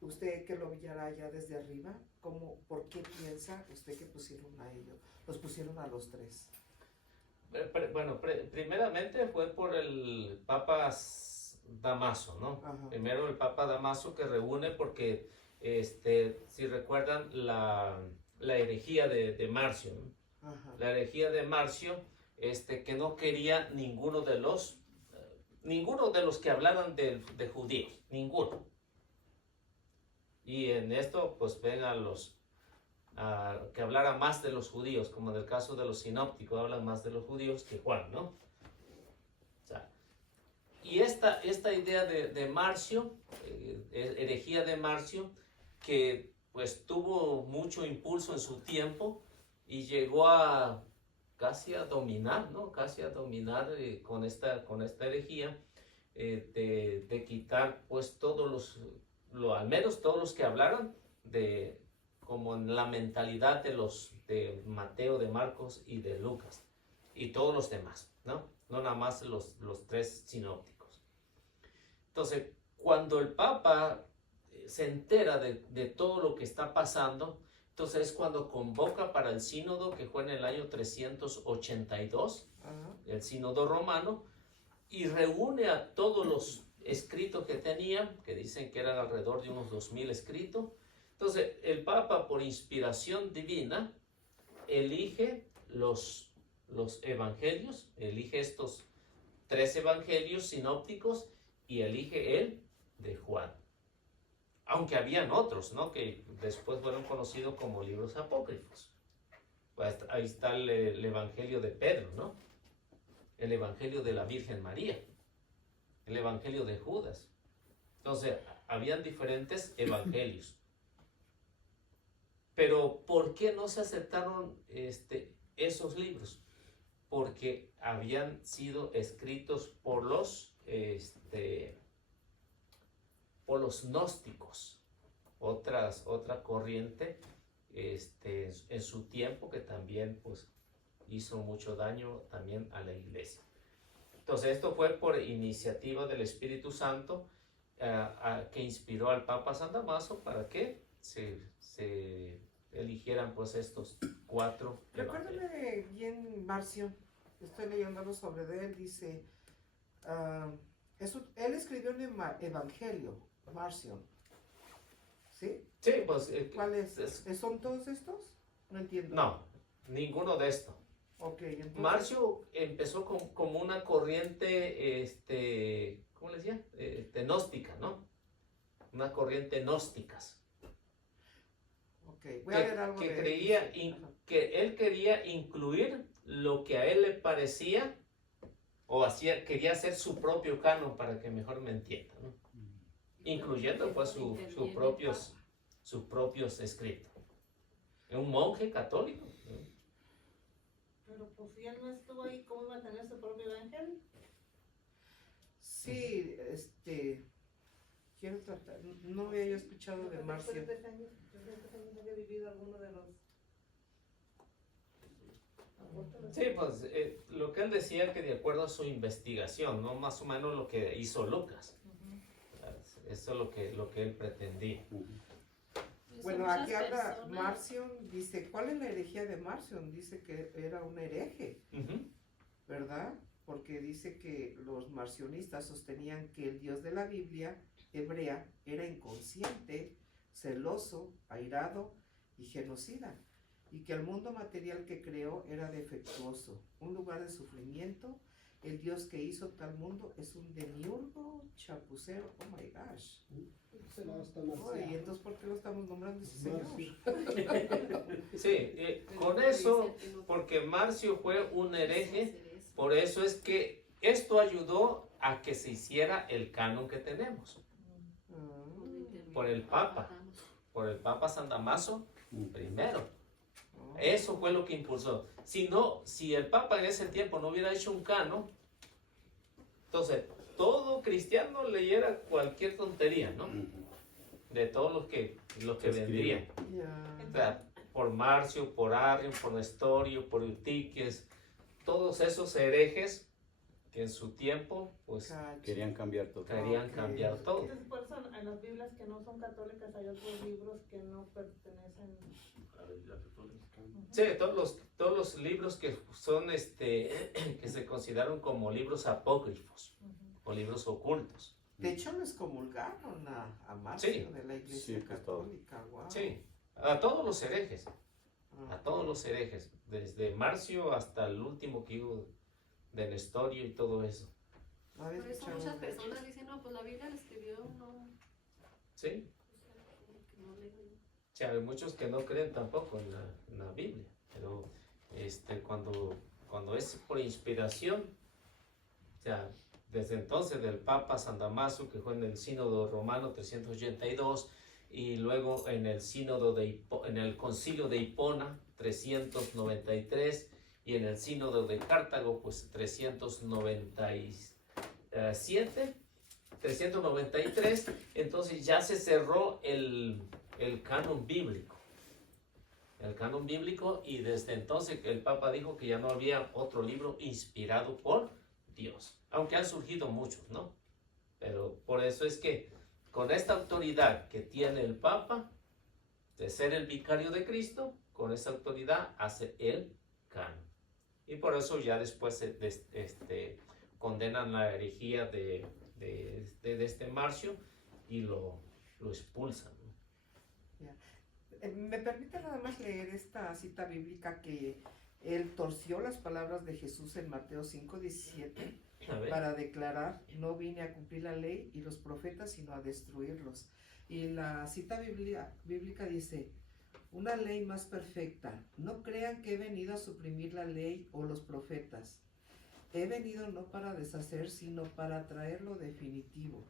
Usted que lo viera ya desde arriba, ¿por qué piensa usted que pusieron a ellos? Los pusieron a los tres. Bueno, primeramente fue por el Papa Damaso, ¿no? Ajá. Primero el Papa Damaso que reúne porque, si recuerdan, la herejía de Marcio, ¿no? Ajá. La herejía de Marcio, que no quería ninguno de los que hablaran de judíos, ninguno. Y en esto, pues ven que hablara más de los judíos, como en el caso de los sinópticos, hablan más de los judíos que Juan, ¿no? O sea, y esta idea de Marcio, herejía de Marcio, que pues tuvo mucho impulso en su tiempo y llegó casi a dominar, ¿no? Casi a dominar con esta herejía, de quitar pues al menos todos los que hablaran como en la mentalidad de Mateo, de Marcos y de Lucas, y todos los demás, ¿no? No nada más los tres sinópticos. Entonces, cuando el Papa se entera de todo lo que está pasando, entonces es cuando convoca para el sínodo que fue en el año 382, Ajá. el sínodo romano, y reúne a todos los escritos que tenían, que dicen que eran alrededor de unos 2000 escritos. Entonces, el Papa, por inspiración divina, elige los evangelios, elige estos 3 evangelios sinópticos y elige el de Juan. Aunque habían otros, ¿no? Que después fueron conocidos como libros apócrifos. Pues ahí está el evangelio de Pedro, ¿no? El evangelio de la Virgen María, el evangelio de Judas. Entonces, habían diferentes evangelios. Pero ¿por qué no se aceptaron esos libros? Porque habían sido escritos por los gnósticos, otra corriente en su tiempo que también pues hizo mucho daño también a la iglesia. Entonces esto fue por iniciativa del Espíritu Santo, que inspiró al Papa San Damaso para que se eligieran pues estos 4 evangelios. Recuérdame bien, Marcio, estoy leyéndolo sobre él, dice, él escribió un evangelio, Marcio, ¿sí? Sí, pues... ¿Cuál es? ¿Son todos estos? No entiendo. No, ninguno de estos. Ok, entonces... Marcio empezó como una corriente, ¿cómo le decía? Gnóstica, ¿no? Una corriente gnósticas. Ok, voy a leer algo que de creía Ajá. que él quería incluir lo que a él le parecía o quería hacer su propio canon, para que mejor me entienda, ¿no? Incluyendo pues sus propios escritos. Es un monje católico, ¿no? Pero pues si él no estuvo ahí, ¿cómo iba a tener su propio evangelio? Sí, quiero tratar, no había yo escuchado de Marcio. 300 años había vivido alguno de los... Sí, pues lo que él decía, que de acuerdo a su investigación, ¿no? Más o menos lo que hizo Lucas. Eso es lo que él pretendía. Bueno, Muchas aquí habla personas- Marción, dice, ¿cuál es la herejía de Marción? Dice que era un hereje, Ujú. ¿verdad? Porque dice que los marcionistas sostenían que el Dios de la Biblia hebrea era inconsciente, celoso, airado y genocida, y que el mundo material que creó era defectuoso, un lugar de sufrimiento. El Dios que hizo tal mundo es un demiurgo, chapucero, oh my gosh. Pero hasta Oh, y Marcial. entonces, ¿por qué lo estamos nombrando ese señor? Sí, con eso, porque Marcio fue un hereje, por eso es que esto ayudó a que se hiciera el canon que tenemos por el Papa San Damaso primero. Eso fue lo que impulsó. Si el Papa en ese tiempo no hubiera hecho un canon, entonces todo cristiano leyera cualquier tontería, ¿no? De todos los que vendrían. O sea, por Marcio, por Arrian, por Nestorio, por Eutiquies, todos esos herejes que en su tiempo, pues, Querían cambiar todo. querían cambiar todo. Entonces, por eso en las Biblias que no son católicas hay otros libros que no pertenecen. Sí, todos los libros que son, que se consideran como libros apócrifos o libros ocultos. De hecho, les comulgaron a Marcio Sí. de la Iglesia Sí, pues, todo. Católica. Wow. Sí, a todos los herejes, Ah. a todos los herejes, desde Marcio hasta el último que hubo de Nestorio y todo eso. No había Por eso escuchado muchas de eso. personas dicen, no, pues la Biblia la escribió no, Sí, que no leen. o sea, hay muchos que no creen tampoco en la Biblia, pero cuando es por inspiración, o sea, desde entonces del Papa San Damaso, que fue en el Sínodo Romano 382, y luego en el en el Concilio de Hipona 393, y en el Sínodo de Cartago, pues 393, entonces ya se cerró el canon bíblico. El canon bíblico, y desde entonces el Papa dijo que ya no había otro libro inspirado por Dios. Aunque han surgido muchos, ¿no? Pero por eso es que con esta autoridad que tiene el Papa de ser el vicario de Cristo, con esa autoridad hace el canon. Y por eso ya después condenan la herejía de este Marcio y lo expulsan, ¿no? ¿Me permite nada más leer esta cita bíblica que él torció las palabras de Jesús en Mateo 5:17 A ver. para declarar: no vine a cumplir la ley y los profetas, sino a destruirlos? Y la cita bíblica dice: una ley más perfecta. No crean que he venido a suprimir la ley o los profetas. He venido no para deshacer, sino para traer lo definitivo.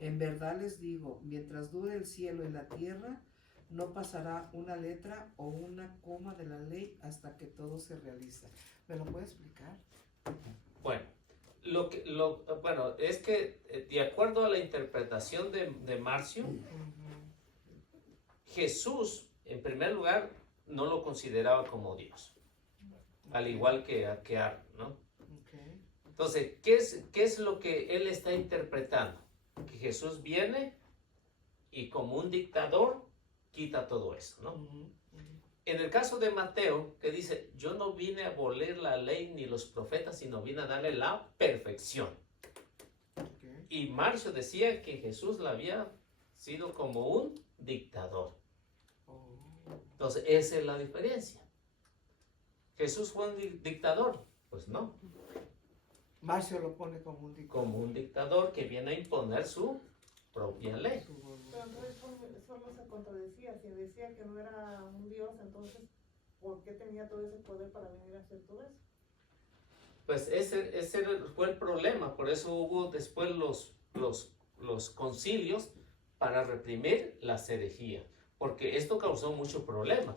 En verdad les digo, mientras dure el cielo y la tierra, no pasará una letra o una coma de la ley hasta que todo se realice. ¿Me lo puede explicar? Bueno, bueno, es que de acuerdo a la interpretación de Marcio, Jesús, en primer lugar, no lo consideraba como Dios, al igual que Ar, ¿no? Okay. Entonces, ¿qué es lo que él está interpretando? Que Jesús viene y como un dictador quita todo eso, ¿no? En el caso de Mateo, que dice: yo no vine a abolir la ley ni los profetas, sino vine a darle la perfección. Okay. Y Marcio decía que Jesús la había sido como un dictador. Oh. Entonces, esa es la diferencia. ¿Jesús fue un dictador? Pues no. Marcio lo pone como un dictador. Como un dictador que viene a imponer su propia ley. Su voluntad. Pero entonces solo se contradecía. Si decía que no era un Dios, entonces, ¿por qué tenía todo ese poder para venir a hacer todo eso? Pues ese fue el problema. Por eso hubo después los concilios para reprimir las herejías. Porque esto causó muchos problemas.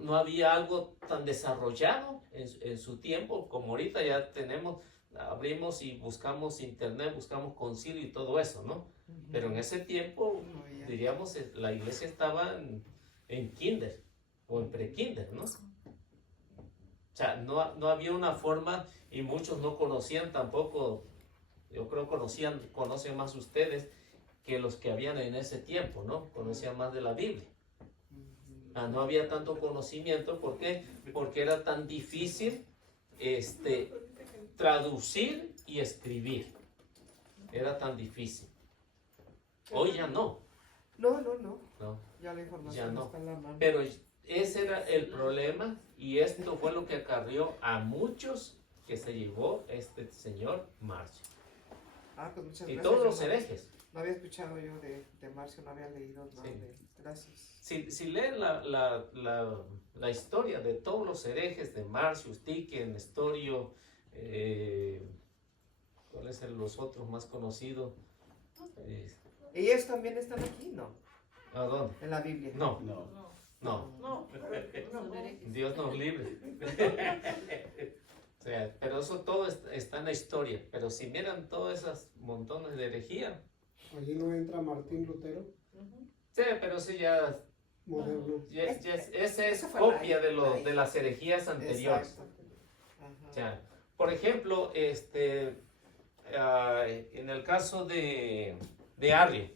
No había algo tan desarrollado en su tiempo como ahorita ya tenemos. Abrimos y buscamos internet, buscamos concilio y todo eso, ¿no? Pero en ese tiempo, No había. diríamos, la iglesia estaba en kinder o en pre-kinder, ¿no? O sea, no había una forma, y muchos no conocían tampoco, yo creo conocen más ustedes que los que habían en ese tiempo, ¿no? Conocían más de la Biblia. No había tanto conocimiento, ¿por qué? Porque era tan difícil traducir y escribir. Era tan difícil. Hoy ya no. No. No. Ya la información Ya no. está en la mano. Pero ese era el problema, y esto fue lo que acarrió a muchos que se llevó este señor Marcio. Pues muchas Y gracias. todos Yo los no- herejes. No había escuchado yo de Marcio, no había leído nada Sí. de él. Gracias. Si leen la historia de todos los herejes de Marcio, Eustiquio, Nestorio, ¿Cuál es los otros más conocidos? ¿Ellos también están aquí? No. ¿A dónde? En la Biblia. No, No. no. No, Son herejes. Dios nos libre. O sea, pero eso todo está en la historia. Pero si miran todas esas montones de herejía, Allí no entra Martín Lutero, sí, pero eso ya, moderno. esa es Eso fue copia la- de las herejías anteriores. Exacto. Ajá. O sea, por ejemplo, en el caso de Arrio,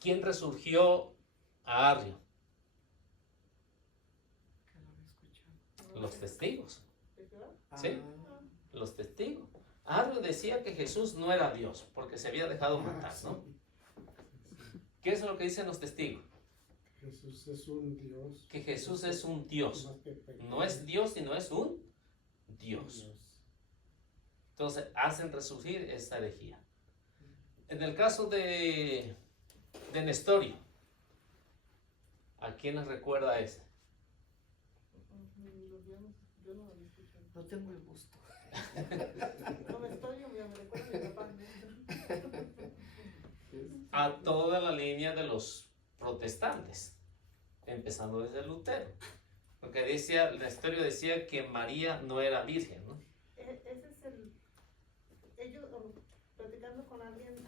¿quién resurgió a Arrio? Que no me escuchó. Los testigos. ¿Sí? Ah, Los testigos. Arrio decía que Jesús no era Dios porque se había dejado matar, ¿no? ¿Qué es lo que dicen los testigos? Jesús es un Dios. Que Jesús es un Dios. Más que pecado. No es Dios, sino es un Dios. Entonces hacen resurgir esta herejía. En el caso de Nestorio, ¿a quién les recuerda ese? Yo no lo escucho. no tengo el gusto. No me estoy, yo me recuerdo a mi papá. A toda la línea de los protestantes, empezando desde Lutero. Porque decía, Nestorio decía que María no era virgen, ¿no? Ese es el. Ellos, platicando con alguien,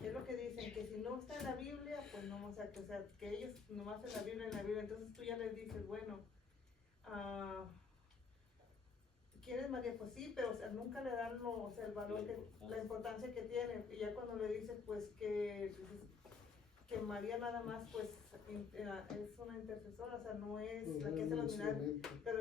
es lo que dicen, que si no está en la Biblia, pues no, o sea, que ellos nomás en la Biblia, entonces tú ya les dices, bueno, ¿quién es María? Pues sí, pero o sea, nunca le dan el valor, la importancia que tiene, y ya cuando le dices, pues que María nada más, pues, es una intercesora, o sea, no es la que hace los milagros, pero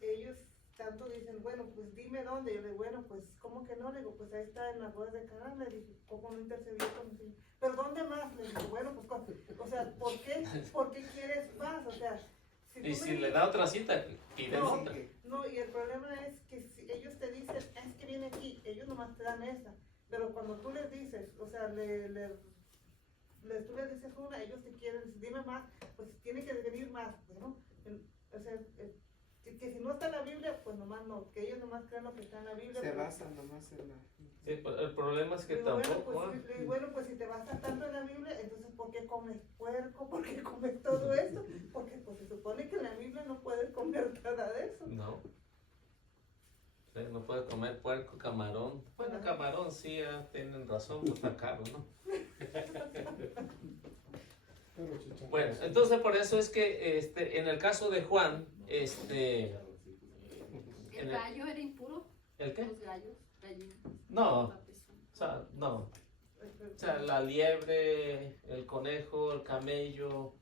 ellos tanto dicen, bueno, pues dime dónde. Yo le digo, bueno, pues, ¿cómo que no? Le digo, pues ahí está en las bodas de Caná. Le dije, ¿cómo no intercedió con el Señor? ¿Pero dónde más? Le digo, bueno, pues, o sea, ¿por qué quieres más? O sea, si Y tú si me le da otra cita, pide No. otra. No, y el problema es que si ellos te dicen, es que viene aquí, ellos nomás te dan esa. Pero cuando tú les dices, o sea, tú les dices una, ellos te quieren, dime más, pues tiene que venir más, ¿no? O sea, que si no está en la Biblia, pues nomás no, que ellos nomás crean lo que está en la Biblia. Se pero- basan nomás en la. Sí, pues, el problema es que Digo, bueno, tampoco. pues, bueno, pues si te basas tanto en la Biblia, entonces ¿por qué comes puerco? ¿Por qué comes todo eso? Porque pues se supone que en la Biblia no puedes comer nada de eso. No. Sí, no puede comer puerco, camarón. Bueno, Ajá. camarón sí, tienen razón, pues está caro, ¿no? Pero chicharrón. Bueno, entonces por eso es que en el caso de Juan, ¿El en el- gallo era impuro? ¿el qué? Los gallos, gallinas. No, la pezuña. o sea, no. O sea, la liebre, el conejo, el camello,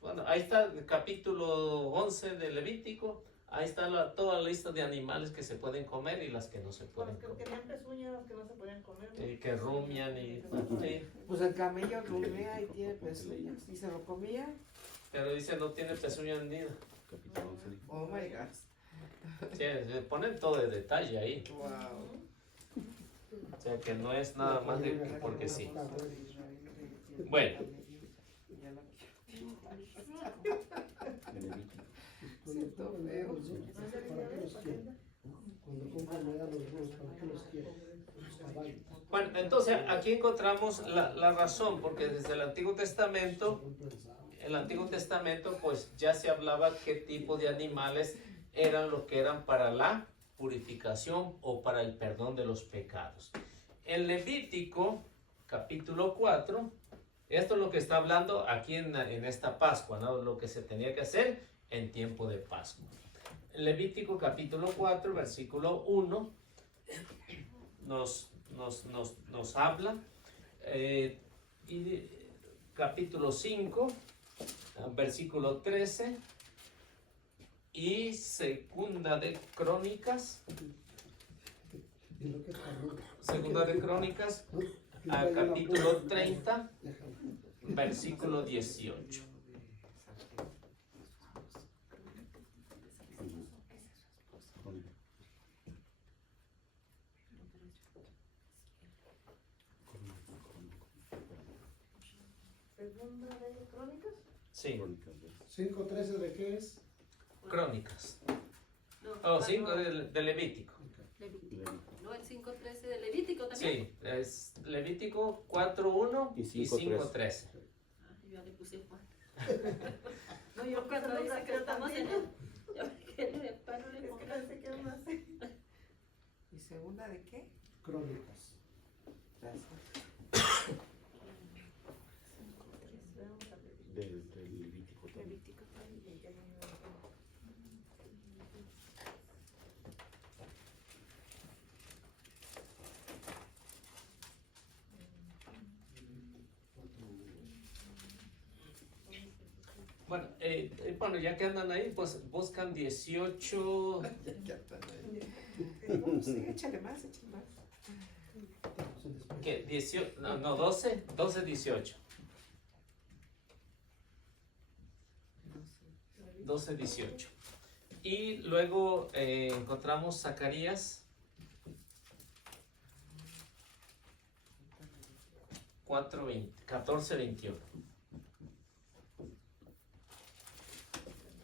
bueno, ahí está el capítulo 11 de Levítico, ahí está toda la lista de animales que se pueden comer y las que no se Los pueden que comer. tenían pezuñas que no se podían comer. ¿no? Y que rumian y... sí, Pues el camello rumea y tiene pezuñas. ¿Y se lo comía? pero dice no tiene pezuña hendida. Capítulo 11 dijo. Oh my God. Sí, le ponen todo de detalle ahí. Wow. O sea, que no es nada más de porque sí. Bueno. Benedicto. Siento feo. ¿Para qué los quiere? Cuando compran allá los burros, ¿para qué los quiere? Los caballos. Bueno, entonces aquí encontramos la razón, porque desde el Antiguo Testamento, pues ya se hablaba qué tipo de animales eran los que eran para la purificación o para el perdón de los pecados. En Levítico, capítulo 4, esto es lo que está hablando aquí en esta Pascua, ¿no? Lo que se tenía que hacer en tiempo de Pascua. En Levítico, capítulo 4, versículo 1, nos habla, y capítulo 5, versículo 13, y segunda de Crónicas, Y lo que es carnudo. segunda de Crónicas, Aquí a está ya la capítulo prueba. 30, Déjalo. versículo 18. Crónica. Segunda de Crónicas. Sí, Crónicas, ¿ves? 5:13 de qué es? Crónicas. No, Oh, 5 de Levítico. Levítico. No, el 5:13 de Levítico también. Sí, es Levítico 4:1 Y y 5:13. 5:13. Ah, yo ya le puse Juan. No, yo Cuando cuando dice que estamos en el... Yo me quedé, pero le Es que pongo. pensé que era más. ¿Y segunda de qué? Crónicas. Gracias. Del Levítico también. Levítico también. Bueno, ya que andan ahí, pues buscan 18. Sí, échale más, échale más. ¿Qué? 18, no, 12, 18. 12, 18. Y luego encontramos Zacarías 14, 21.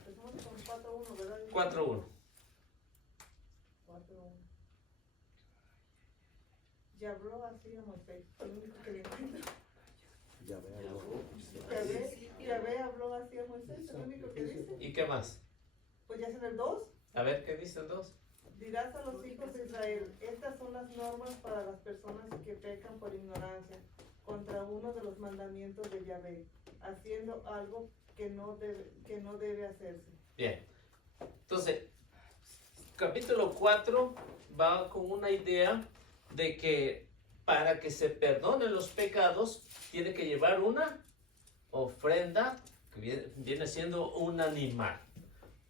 Empezamos con 4:1, ¿verdad? 4:1. 4:1. Y habló así a Moisés, el único que le encuentro. Ya veo. Yahvé habló así a Moisés, el único que dice. ¿Y qué más? Pues ya es en el 2. A ver, ¿qué dice el 2? Dirás a los hijos de Israel, estas son las normas para las personas que pecan por ignorancia contra uno de los mandamientos de Yahvé, haciendo algo que no debe hacerse. Bien. Entonces, capítulo 4 va con una idea de que para que se perdonen los pecados, tiene que llevar una ofrenda que viene siendo un animal.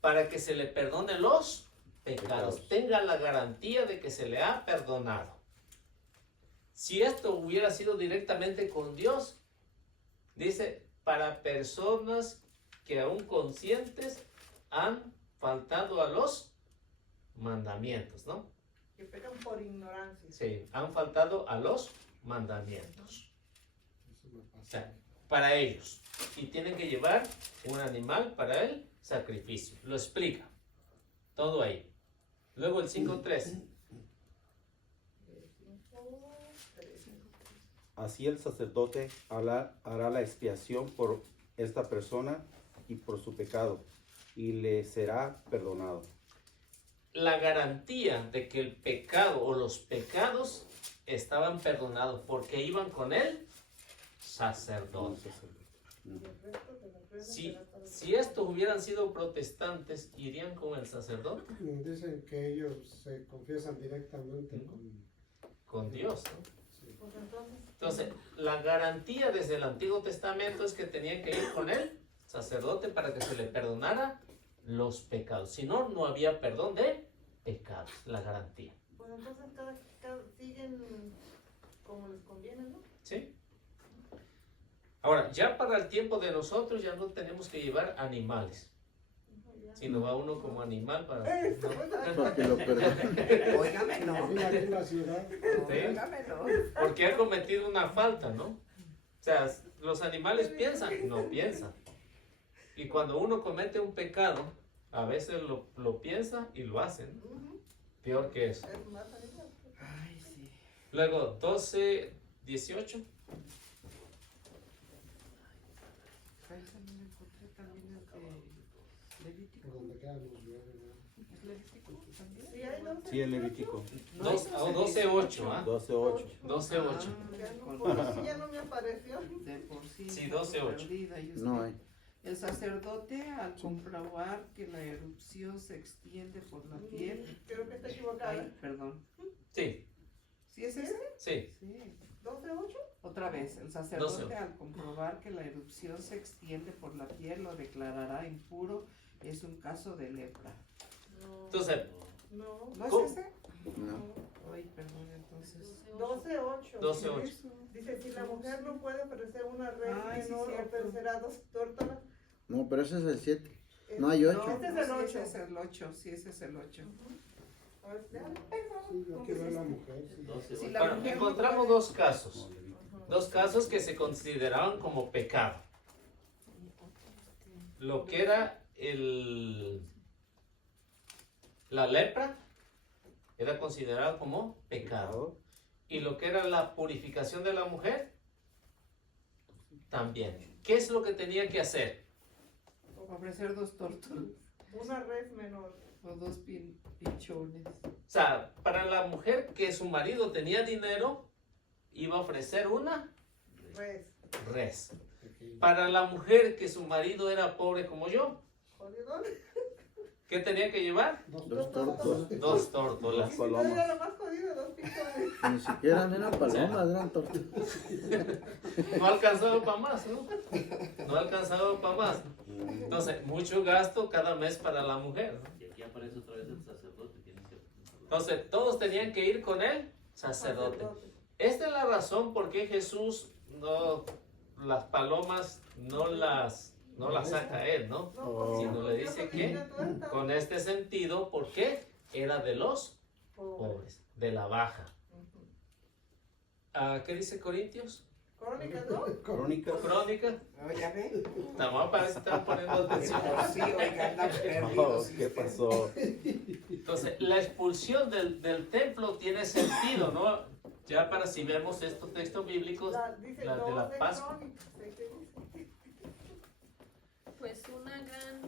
Para que se le perdonen los pecados, tenga la garantía de que se le ha perdonado. Si esto hubiera sido directamente con Dios, dice, para personas que aún conscientes han faltado a los mandamientos, ¿no? Que pecan por ignorancia. Sí, han faltado a los mandamientos. Eso me pasa. O sea, para ellos. Y tienen que llevar un animal para el sacrificio. Lo explica. Todo ahí. Luego el 5:13. Así el sacerdote hará la expiación por esta persona y por su pecado, y le será perdonado. La garantía de que el pecado o los pecados estaban perdonados porque iban con el sacerdote. Y el resto de la ofrenda será para Si estos hubieran sido protestantes, ¿irían con el sacerdote? Dicen que ellos se confiesan directamente Con Dios, ¿no? sí. Pues entonces, Entonces, la garantía desde el Antiguo Testamento es que tenían que ir con el sacerdote para que se le perdonara los pecados. Si no, no había perdón de pecados, la garantía. pues entonces cada siguen como les conviene, ¿no? ¿Sí? Ahora, ya para el tiempo de nosotros ya no tenemos que llevar animales, sino va uno como animal para... Para que lo perdone. Óigamelo. Aquí en la ciudad, Óigamelo. Porque ha cometido una falta, ¿no? O sea, los animales piensan, no piensan. Y cuando uno comete un pecado, a veces lo piensa y lo hacen. Peor que eso. Es más animal. Ay, sí. Luego, 12, 18. ¿Sabes? También encontré también el de Levítico. por donde quedan los lugares, ¿no? ¿Es Levítico también? Sí, hay 12. Sí, el Levítico. 12, 8, ¿ah? 12:8. 12, 8. Ya no, por sí ya no me apareció. De por sí. Sí, un poco 12:8. perdida, y usted. No hay. El sacerdote, al comprobar que la erupción se extiende por la piel. Creo que está equivocada. Ay, perdón. Sí, ¿Sí es ese? sí. Sí. 12:8. Otra vez, el sacerdote 12. al comprobar que la erupción se extiende por la piel lo declarará impuro. Es un caso de lepra. No. Entonces, No. ¿No ¿Cómo? es ese? No. Ay, perdón, entonces. 12:8. 12:8. Dice, si la mujer no puede ofrecer una red Ay, sí, menor, cierto. ofrecerá 2 tórtolas. No, pero ese es el 7. No hay 8. Este es el sí, 8. ese es el 8. Sí, ese es el 8. A ver, ya. Sí, yo quiero ver a la mujer. Sí. 12, Si ocho. la bueno, mujer no encontramos puede- dos casos. Dos casos que se consideraban como pecado. Lo que era La lepra era considerada como pecado. Y lo que era la purificación de la mujer, también. ¿Qué es lo que tenía que hacer? Ofrecer 2 tortas Una res menor. o 2 pichones. O sea, para la mujer que su marido tenía dinero, iba a ofrecer una Res. res. Para la mujer que su marido era pobre como yo, Jodidón. ¿qué tenía que llevar? Dos tortos. 2 tórtolas. Y si no era lo más jodido, 2 pichones. Ni siquiera eran palomas, eran tortas. No alcanzaba para más, ¿no? No alcanzaba para más. Entonces, mucho gasto cada mes para la mujer, ¿no? Y aquí aparece otra vez el sacerdote. Tiene que... Entonces, todos tenían que ir con el sacerdote. Esta es la razón por qué Jesús no, las palomas no las saca él, ¿no? Oh. Sino le dice que con este sentido, ¿por qué? Era de los pobres, de la baja. ¿Qué dice Corintios? Crónicas, ¿no? Crónicas. Crónica. No, ya ve. Nada más parece que están poniendo atención. Sí, oiga, anda Oh, perdido. ¿qué pasó? Entonces, la expulsión del templo tiene sentido, ¿no? Ya para si vemos estos textos bíblicos, Dice la de la 12 Pascua. crónicas, ¿qué dice? Pues una gran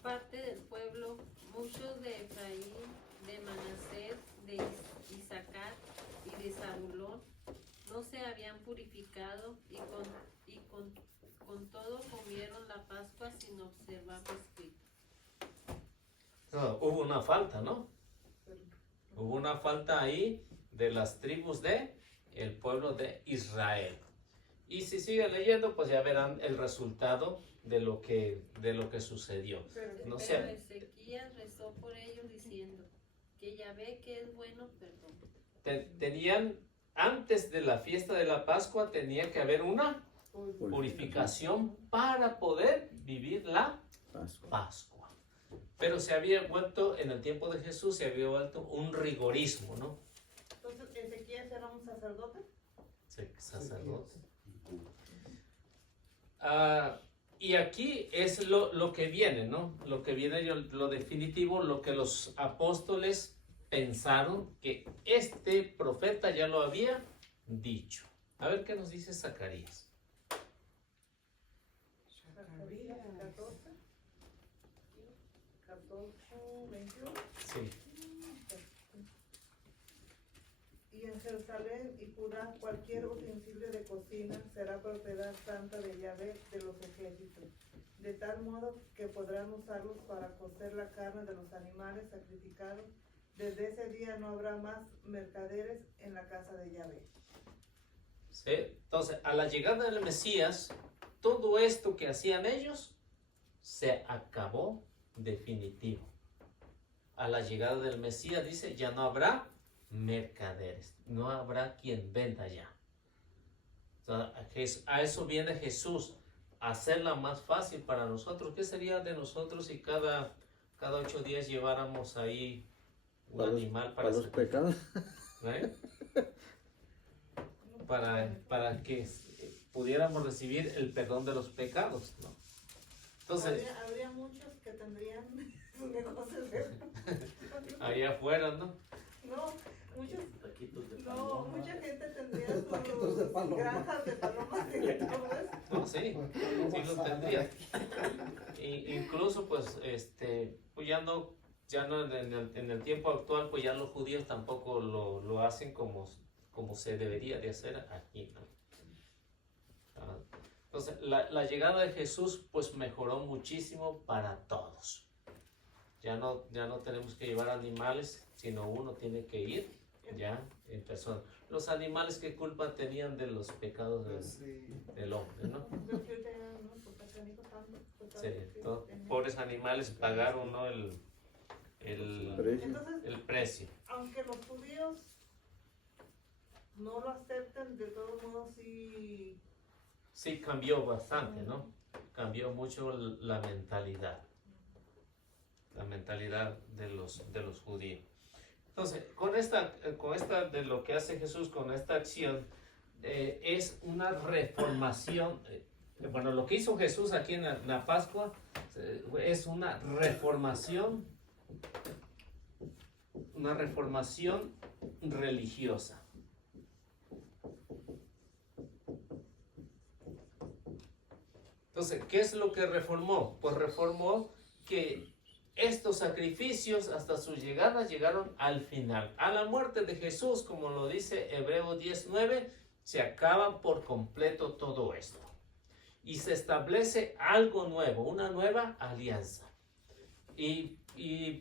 parte del pueblo, muchos de Efraín, de Manasés, de Isaacar y de Zabulón, no se habían purificado y con todo comieron la Pascua sin observar los ritos. Hubo una falta, ¿no? Hubo una falta ahí de las tribus de el pueblo de Israel. Y si siguen leyendo, pues ya verán el resultado de lo que sucedió. No Pero sé. Ezequías rezó por ellos diciendo que Yahvé que es bueno, perdón. Tenían, antes de la fiesta de la Pascua, tenía que haber una purificación para poder vivir la Pascua. Pero se había vuelto, en el tiempo de Jesús, se había vuelto un rigorismo, ¿no? Entonces, ¿Ezequías era un sacerdote? Sacerdote. Y aquí es lo que viene, ¿no? Lo que viene, lo definitivo, lo que los apóstoles pensaron que este profeta ya lo había dicho. A ver qué nos dice Zacarías. Zacarías 14, 21. Sí. Y en Jerusalén y Judá cualquier utensilio de cocina será propiedad santa de Yahvé de los ejércitos, de tal modo que podrán usarlos para cocer la carne de los animales sacrificados. Desde ese día no habrá más mercaderes en la casa de Yahvé. ¿Sí? Entonces, a la llegada del Mesías, todo esto que hacían ellos se acabó definitivo. A la llegada del Mesías dice, ya no habrá mercaderes, no habrá quien venda ya. Entonces, a eso viene Jesús, a hacerla más fácil para nosotros. ¿Qué sería de nosotros si cada 8 días lleváramos ahí un animal para los pecados? ¿eh? Para que pudiéramos recibir el perdón de los pecados, ¿no? Entonces, habría muchos que tendrían sus negocios de... ahí afuera, ¿no? No, muchos... Taquitos de No, paloma. mucha gente tendría Taquitos de sus paloma. granjas de palomas y de todo eso. No, sí lo tendría. Incluso, pues, pues ya no en el tiempo actual, pues ya los judíos tampoco lo hacen como se debería de hacer aquí, ¿no? Entonces, la llegada de Jesús, pues, mejoró muchísimo para todos. Ya no tenemos que llevar animales, sino uno tiene que ir ya en persona. Los animales, ¿qué culpa tenían de los pecados del hombre, no? Sí, pobres animales pagaron, ¿no? el precio. Aunque los judíos no lo acepten, de todos modos sí... Sí, cambió bastante, ¿no? Cambió mucho la mentalidad de los judíos. Entonces, con esta de lo que hace Jesús con esta acción, es una reformación. Bueno, lo que hizo Jesús aquí en la Pascua es una reformación una reformación religiosa. Entonces, ¿qué es lo que reformó? Pues reformó que estos sacrificios hasta su llegada llegaron al final. A la muerte de Jesús, como lo dice Hebreos 10:9, se acaba por completo todo esto. Y se establece algo nuevo, una nueva alianza. Y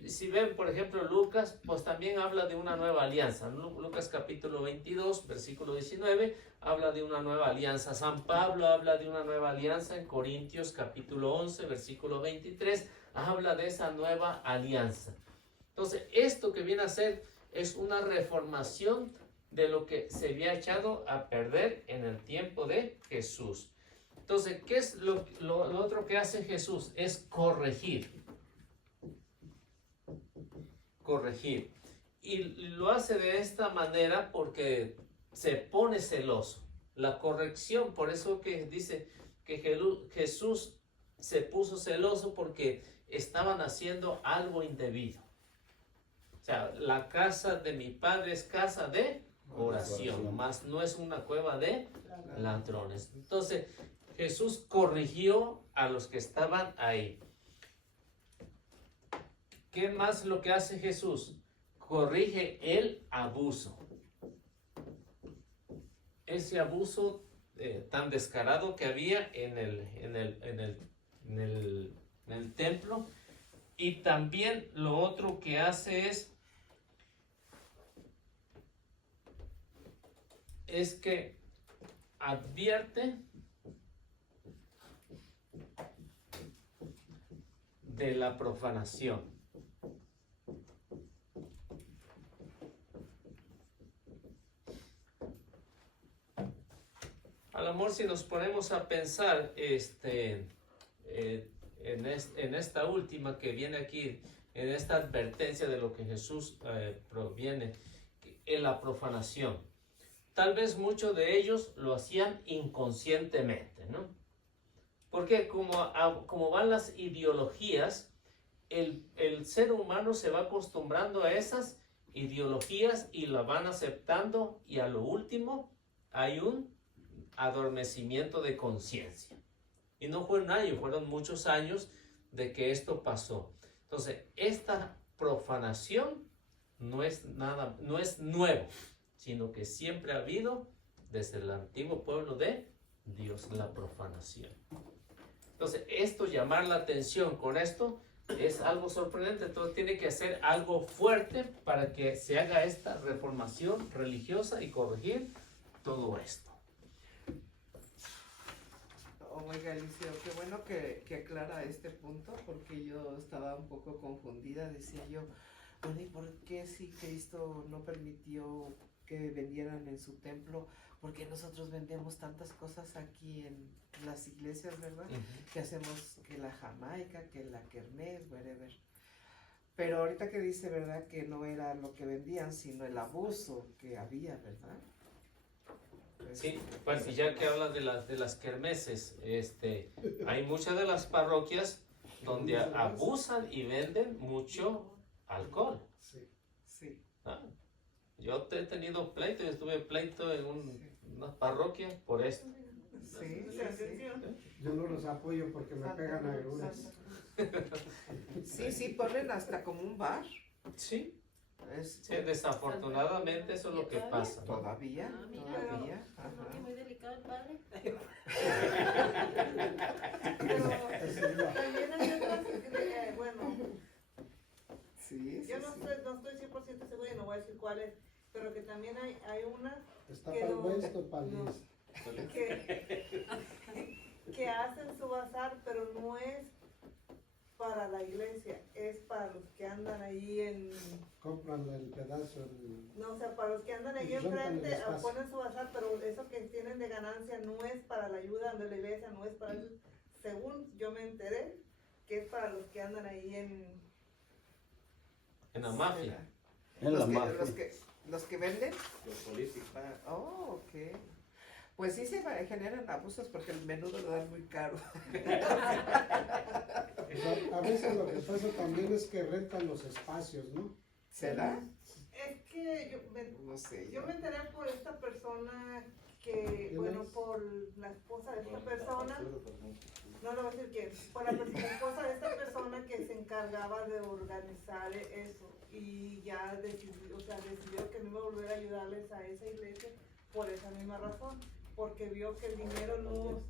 si ven, por ejemplo, Lucas, pues también habla de una nueva alianza. Lucas capítulo 22, versículo 19, habla de una nueva alianza. San Pablo habla de una nueva alianza en Corintios capítulo 11, versículo 23, habla de esa nueva alianza. Entonces, esto que viene a ser es una reformación de lo que se había echado a perder en el tiempo de Jesús. Entonces, ¿qué es lo otro que hace Jesús? Es corregir. Corregir. Y lo hace de esta manera porque se pone celoso. La corrección, por eso que dice que Jesús se puso celoso porque estaban haciendo algo indebido. O sea, la casa de mi padre es casa de oración, mas no es una cueva de ladrones. Entonces, Jesús corrigió a los que estaban ahí. ¿Qué más lo que hace Jesús? Corrige el abuso. Ese abuso tan descarado que había en el templo. Y también lo otro que hace es que advierte de la profanación. A lo mejor si nos ponemos a pensar en esta última que viene aquí, en esta advertencia de lo que Jesús proviene, en la profanación. Tal vez muchos de ellos lo hacían inconscientemente, ¿no? Porque como van las ideologías, el ser humano se va acostumbrando a esas ideologías y la van aceptando, y a lo último hay un adormecimiento de conciencia. Y no fue un año, fueron muchos años de que esto pasó. Entonces, esta profanación no es nuevo, sino que siempre ha habido desde el antiguo pueblo de Dios la profanación. Entonces, esto, llamar la atención con esto, es algo sorprendente. Entonces, tiene que hacer algo fuerte para que se haga esta reformación religiosa y corregir todo esto. Oiga, Eliseo, qué bueno que aclara este punto, porque yo estaba un poco confundida. Decía yo, bueno, ¿y por qué si Cristo no permitió que vendieran en su templo? Porque nosotros vendemos tantas cosas aquí en las iglesias, ¿verdad? Que hacemos que la jamaica, que la kermés, whatever. Pero ahorita que dice, ¿verdad? Que no era lo que vendían, sino el abuso que había, ¿verdad? Sí, pues ya que hablas de las kermeses, hay muchas de las parroquias donde abusan y venden mucho alcohol. Sí. Yo he tenido pleito, estuve pleito en una parroquia por esto. Sí. Yo no los apoyo porque me pegan agruras. Sí, ponen hasta como un bar. Sí. Sí, desafortunadamente eso es lo que pasa. Todavía. Ajá. Muy delicado el padre. Pero también hay otras, bueno, Sí. yo no estoy 100% segura y no voy a decir cuáles, pero que también hay unas Está que para no- el esto, para el no. que hacen su bazar, pero no es para la iglesia, es para los que andan ahí compran el pedazo. no, o sea, para los que andan ahí Rentan el enfrente, espacio. ponen su bazar, pero eso que tienen de ganancia no es para la ayuda de la iglesia, no es para eso. Según yo me enteré, que es para los que andan ahí En la mafia. En la mafia. Los que venden. Los políticos. Ok. Pues sí generan abusos porque el menudo lo dan muy caro. Pues a veces lo que pasa también es que rentan los espacios, ¿no? ¿Será? Es que No sé. yo me enteré por esta persona que, bueno, por la esposa de esta persona, no le voy a decir quién, por la esposa de esta persona que se encargaba de organizar eso y ya decidió que no iba a volver a ayudarles a esa iglesia por esa misma razón, porque vio que el dinero no,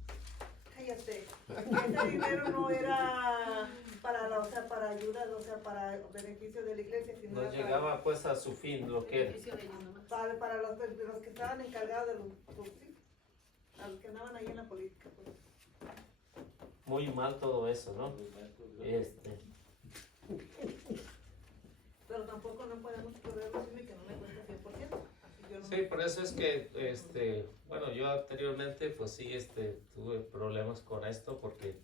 cállate, que ese dinero no era para ayuda, o sea, para beneficio de la iglesia, sino No era llegaba pues a su fin lo que Beneficio de ellos nomás. para los que estaban encargados de sí, a los que andaban ahí en la política, pues. muy mal todo eso, ¿no? Pero tampoco no podemos poder decirme que no me cuesta 100%. Así yo no Sí, por eso es que, bueno, yo anteriormente, pues sí, tuve problemas con esto porque,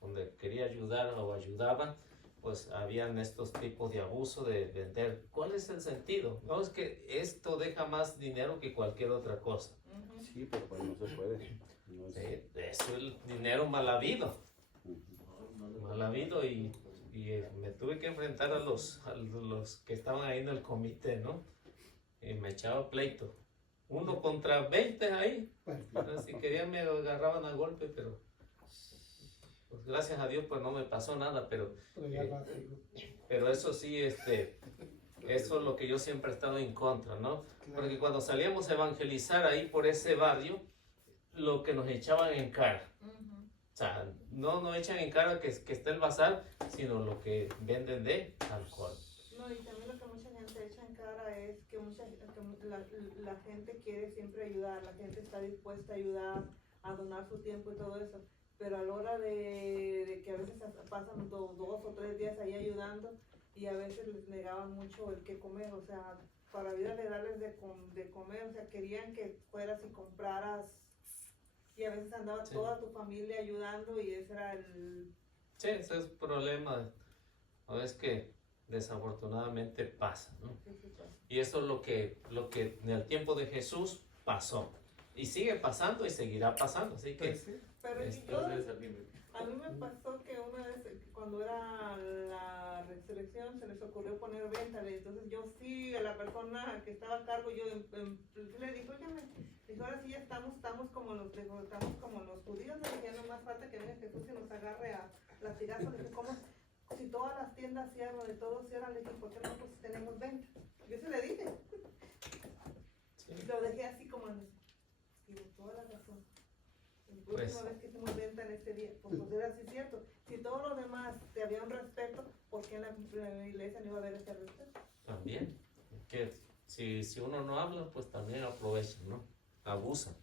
donde quería ayudar o ayudaba, pues habían estos tipos de abuso de vender. ¿Cuál es el sentido? No, es que esto deja más dinero que cualquier otra cosa. Ujú. Sí, pero pues no se puede. No es- Sí, eso es el dinero mal habido. Mal habido y me tuve que enfrentar a los que estaban ahí en el comité, ¿no? Y me echaba pleito. 1 contra 20 ahí. Pero si querían me agarraban a golpe, pero pues gracias a Dios pues no me pasó nada, pero ya rápido. eso sí, eso es lo que yo siempre he estado en contra, ¿no? Porque cuando salíamos a evangelizar ahí por ese barrio, lo que nos echaban en cara. Ujú. O sea, no nos echan en cara que está el bazar, sino lo que venden de alcohol. No, y también lo que mucha gente echa en cara es que la gente quiere siempre ayudar, la gente está dispuesta a ayudar, a donar su tiempo y todo eso, pero a la hora de que a veces pasan 2 o 3 días ahí ayudando y a veces les negaban mucho el que comer, o sea, para vida de darles de comer, o sea, querían que fueras y compraras y a veces andaba Sí. toda tu familia ayudando y ese era el... Sí, ese es el problema. No es que desafortunadamente pasa, ¿no? Y eso es lo que en el tiempo de Jesús pasó. Y sigue pasando y seguirá pasando. Así que Pues sí. Pero y Este, todo, Entonces, alguien a mí me pasó que una vez cuando era la resurrección se les ocurrió poner venta, entonces yo sí, a la persona que estaba a cargo, yo le dije, óyeme, dijo, ahora sí ya estamos como los judíos, le dije, ya no más falta que venga Jesús y nos agarre a latigazos, le dije, ¿cómo? Si todas las tiendas cierran, de todos cierran, le dije, ¿por qué nosotros tenemos venta? Yo se le dije, sí, lo dejé así como en, digo, toda la razón. La Pues- última vez que hicimos venta en este día, pues era así cierto. Si todos los demás te había un respeto, ¿por qué en la iglesia no iba a haber ese respeto? también. Que si uno no habla, pues también aprovechan, ¿no? Abusan.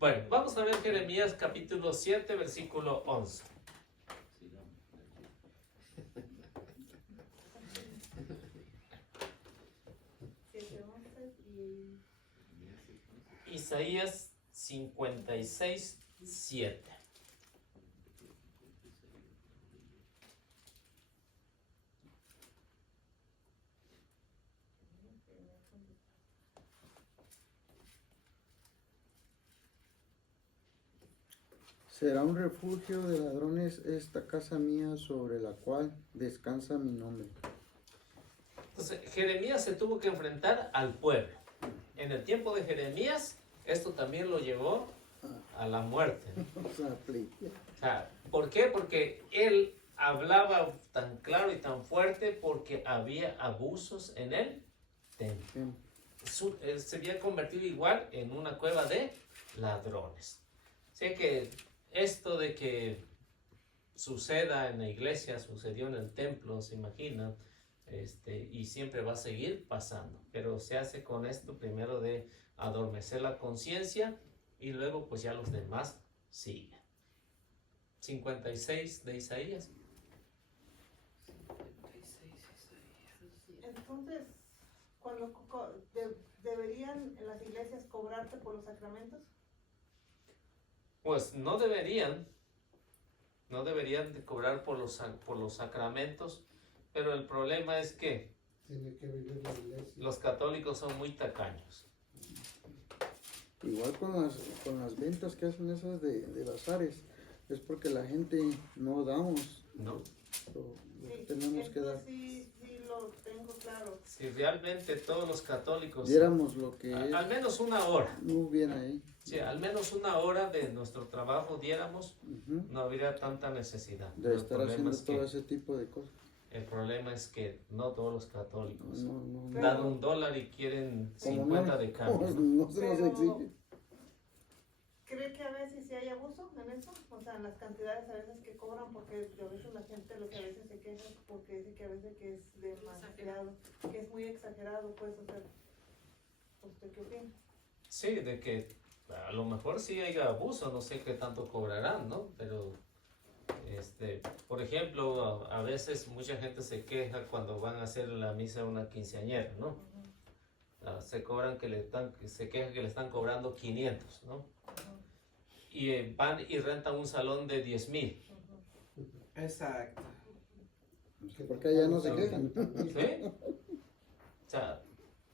Bueno, vamos a ver Jeremías capítulo 7, versículo 11. Siete, 11 y... Isaías 56, 7. Será un refugio de ladrones esta casa mía sobre la cual descansa mi nombre. Entonces, Jeremías se tuvo que enfrentar al pueblo. En el tiempo de Jeremías, esto también lo llevó a la muerte. O sea, pleito. O sea, ¿por qué? Porque él hablaba tan claro y tan fuerte porque había abusos en el templo. Se había convertido igual en una cueva de ladrones. Así que esto de que suceda en la iglesia, sucedió en el templo, se imagina, y siempre va a seguir pasando. Pero se hace con esto primero de adormecer la conciencia y luego pues ya los demás siguen. 56 de Isaías. Entonces, ¿deberían en las iglesias cobrarte por los sacramentos? Pues no deberían de cobrar por los sacramentos, pero el problema es que Tiene que vivir la iglesia. los católicos son muy tacaños. Igual con las ventas que hacen esas de bazares, es porque la gente no damos ¿no? lo que Sí, tenemos que esto dar. sí lo tengo claro. Si realmente todos los católicos, Diéramos lo que es, al menos una hora, no hubiera ahí. sí, al menos una hora de nuestro trabajo diéramos, Ujú. no habría tanta necesidad. De estar haciendo todo ese tipo de cosas. El problema es que no todos los católicos No. dan $1 y quieren Como 50 de cambio. no se nos Pero- exige. ¿Cree que a veces sí hay abuso en eso? O sea, en las cantidades a veces que cobran, porque a veces la gente lo que a veces se queja es porque dice que a veces que es demasiado, que es muy exagerado, pues, o sea, ¿usted qué opina? Sí, de que a lo mejor sí hay abuso, no sé qué tanto cobrarán, ¿no? Pero, por ejemplo, a veces mucha gente se queja cuando van a hacer la misa a una quinceañera, ¿no? Se cobran se quejan que le están cobrando 500, ¿no? Y van y rentan un salón de 10,000. Exacto. Porque allá no se quejan. ¿Sí? O sea,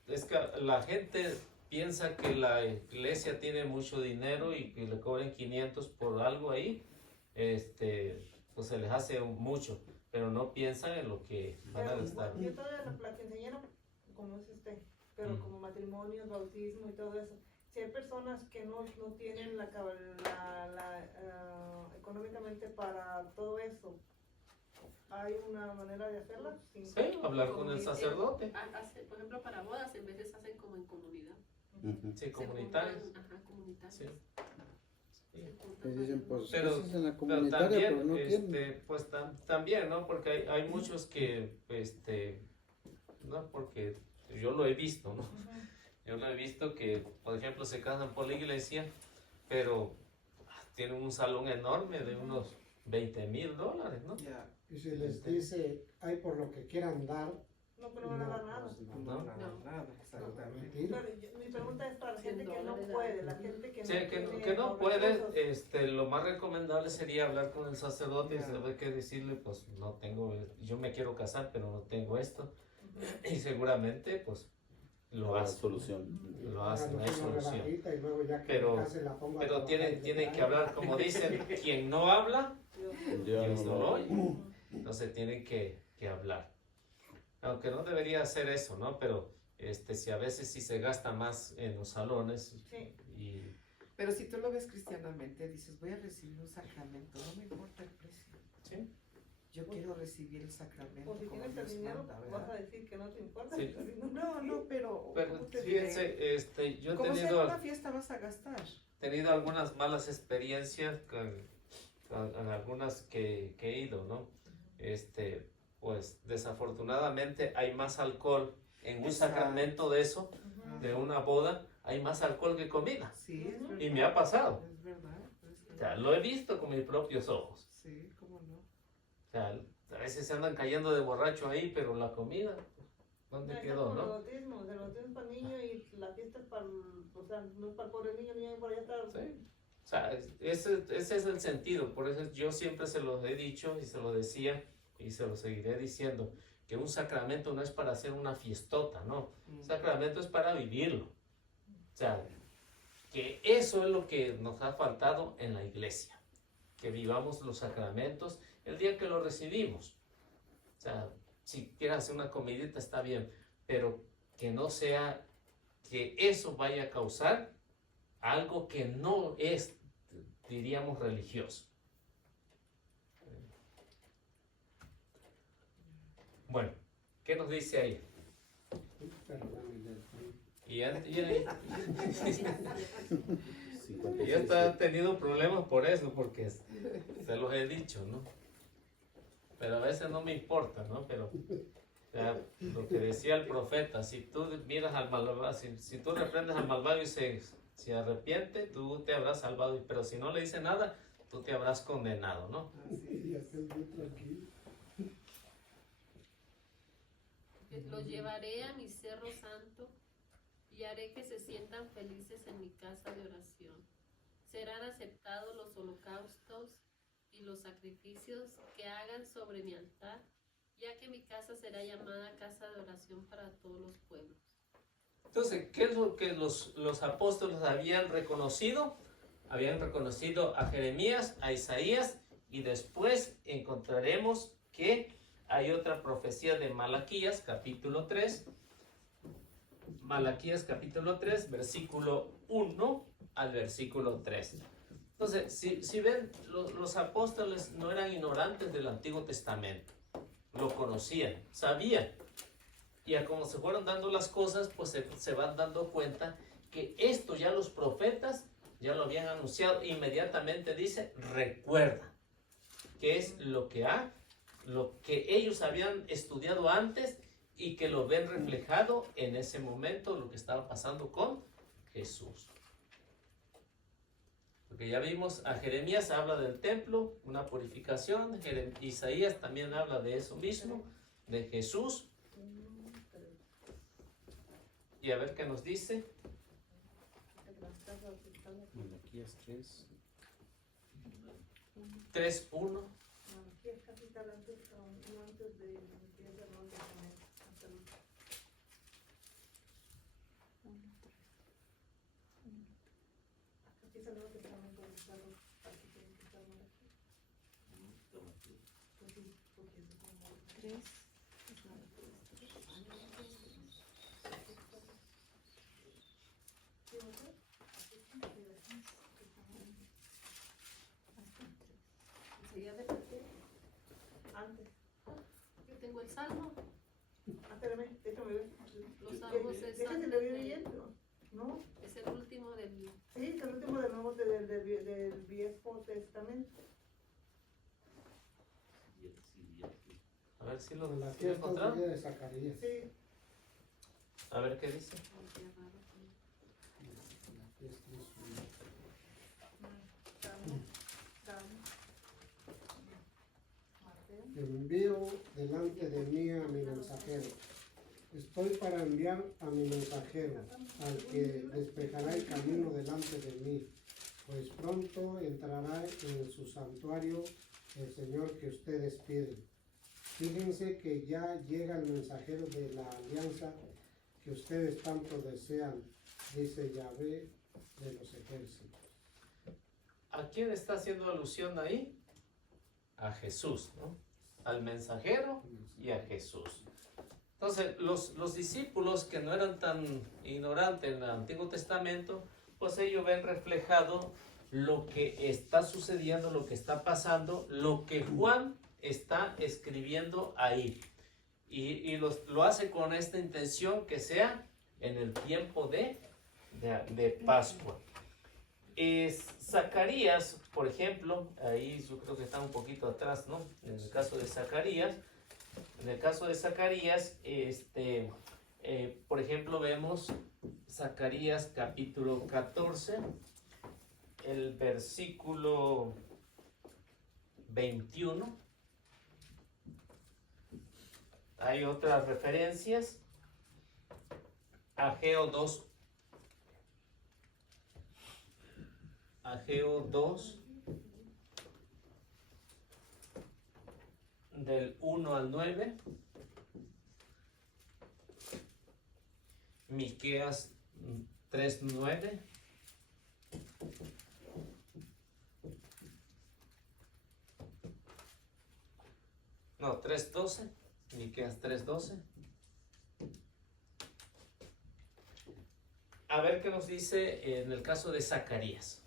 es que la gente piensa que la iglesia tiene mucho dinero y que le cobren 500 por algo ahí, pues se les hace mucho, pero no piensan en lo que van a Pero gastar. yo todavía la quinceañera, como es pero Mm. como matrimonios, bautismo y todo eso, si hay personas que no tienen económicamente para todo eso, ¿hay una manera de hacerla? Sí, hablar con el sacerdote, Por ejemplo, para bodas, en veces hacen como en comunidad. Ujú. sí, Se comunitarios. juntan, ajá, comunitarios. Sí. Se juntan Que dicen, para- pues, Pero- eso es en la Pero comunitaria, pero también, no quieren. pues también, ¿no? Porque hay muchos que, no, porque yo lo he visto, ¿no? Yo lo he visto que, por ejemplo, se casan por la iglesia, pero tienen un salón enorme de unos $20,000, ¿no? Ya. Y si les dice, hay por lo que quieran dar, No, pero no van a dar nada. pues No, No. nada, exactamente. mentira. Pero mi pregunta es para la gente que no 100 puede, la gente que no Sí, tiene que no los puede, recursos. lo más recomendable sería hablar con el sacerdote y Ya. saber qué decirle, pues no tengo, yo me quiero casar, pero no tengo esto. Ujú. Y seguramente, pues, lo La hacen. solución. Lo hacen, Háganos hay una solución. rebajita y luego ya que Pero- me case la pongo a Pero trabajar tienen de que hablar, como dicen, quien no habla, Dios no lo oye. Entonces tienen que hablar. Aunque no debería hacer eso, ¿no? Pero si a veces sí se gasta más en los salones Sí. y Pero si tú lo ves cristianamente, dices, voy a recibir un sacramento, no me importa el precio. sí, Yo quiero recibir el sacramento. O si como tienes el Dios dinero, manda, vas ¿verdad? a decir que no te importa. Sí. No, pero pero ¿cómo te diré? fíjense, yo he Como sea en tenido, una fiesta vas a gastar. tenido algunas malas experiencias con algunas que he ido, ¿no? Pues desafortunadamente hay más alcohol en un Exacto. sacramento de eso, Ujú. de una boda, hay más alcohol que comida. Sí, es verdad. Y me ha pasado. Es verdad. O sea, lo he visto con mis propios ojos. Sí, cómo no. O sea, a veces se andan cayendo de borracho ahí, pero la comida, ¿dónde Está quedó, como no? el bautismo es para el niño y la fiesta es para o sea, no es para el pobre niño, el niño por allá está. Sí. O sea, ese es el sentido. Por eso yo siempre se los he dicho y se lo decía y se lo seguiré diciendo, que un sacramento no es para hacer una fiestota, ¿no? Un sacramento es para vivirlo. O sea, que eso es lo que nos ha faltado en la iglesia, que vivamos los sacramentos el día que los recibimos. O sea, si quieres hacer una comidita está bien, pero que no sea que eso vaya a causar algo que no es, diríamos, religioso. Bueno, ¿qué nos dice ahí? Y ya está tenido problemas por eso, porque se los he dicho, ¿no? Pero a veces no me importa, ¿no? Pero o sea, lo que decía el profeta, si tú miras al malvado, si tú reprendes al malvado y se arrepiente, tú te habrás salvado, pero si no le dice nada, tú te habrás condenado, ¿no? Y estoy muy tranquilo. Los llevaré a mi cerro santo y haré que se sientan felices en mi casa de oración. Serán aceptados los holocaustos y los sacrificios que hagan sobre mi altar, ya que mi casa será llamada casa de oración para todos los pueblos. Entonces, ¿qué es lo que los apóstoles habían reconocido? Habían reconocido a Jeremías, a Isaías, y después encontraremos que hay otra profecía de Malaquías, capítulo 3. Malaquías, capítulo 3, versículo 1 al versículo 3. Entonces, si ven, los apóstoles no eran ignorantes del Antiguo Testamento. Lo conocían, sabían. Y a como se fueron dando las cosas, pues se van dando cuenta que esto ya los profetas ya lo habían anunciado. Inmediatamente dice, recuerda, que es lo que ellos habían estudiado antes y que lo ven reflejado en ese momento, lo que estaba pasando con Jesús. Porque ya vimos, a Jeremías habla del templo, una purificación. Isaías también habla de eso mismo, de Jesús. Y a ver qué nos dice. Malaquías 3. 3:1. No, aquí es capital antes, no antes de empieza, no antes de hasta el aquí es el Nuevo Testamento de Carlos, aquí tiene que estar mal aquí. Pues sí, porque es como 3. Enseguida de parte, Antes. yo tengo el salmo. Espérame, déjame ver. Los salmos es Déjame antes le voy de- viendo. ¿No? es el último del. Sí, es el último del Nuevo del Viejo Testamento. A ver si lo La fiesta encontraron. de Zacarías. Sí. A ver qué dice. Envío delante de mí a mi mensajero. Estoy para enviar a mi mensajero, al que despejará el camino delante de mí, pues pronto entrará en su santuario el Señor que ustedes piden. Fíjense que ya llega el mensajero de la alianza que ustedes tanto desean, dice Yahvé de los ejércitos. ¿A quién está haciendo alusión ahí? A Jesús, ¿no? Al mensajero y a Jesús. Entonces, los discípulos que no eran tan ignorantes en el Antiguo Testamento, pues ellos ven reflejado lo que está sucediendo, lo que está pasando, lo que Juan está escribiendo ahí. Y lo hace con esta intención que sea en el tiempo de Pascua. Zacarías, por ejemplo, ahí yo creo que está un poquito atrás, ¿no? En el caso de Zacarías, por ejemplo, vemos Zacarías capítulo 14, el versículo 21. Hay otras referencias. Ageo 2, del 1 al 9. Miqueas 3:9. No, 3:12. Miqueas 3:12. A ver qué nos dice en el caso de Zacarías.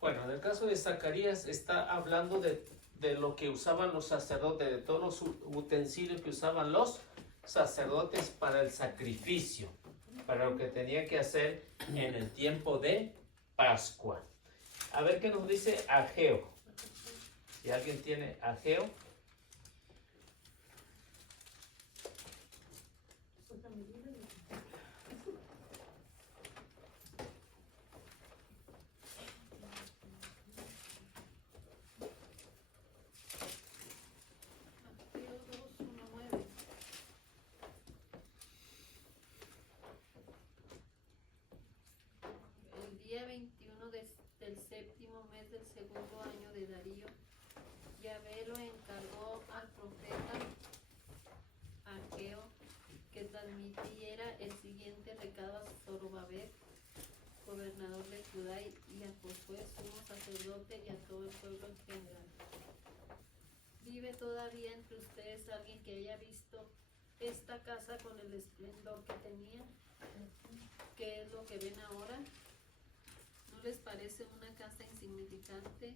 Bueno, en el caso de Zacarías está hablando de lo que usaban los sacerdotes, de todos los utensilios que usaban los sacerdotes para el sacrificio. para lo que tenía que hacer en el tiempo de Pascua. A ver qué nos dice Ageo. Si alguien tiene Ageo. Mateo 2:1-9. El día 21 del séptimo mes del segundo año de Darío, Yahvé lo encargó al profeta Ageo que transmitiera el siguiente recado a Zorobabel, gobernador de Judá, y a Josué, sumo sacerdote, y a todo el pueblo en general. ¿Vive todavía entre ustedes alguien que haya visto esta casa con el esplendor que tenía? ¿Qué es lo que ven ahora? ¿No les parece una casa insignificante?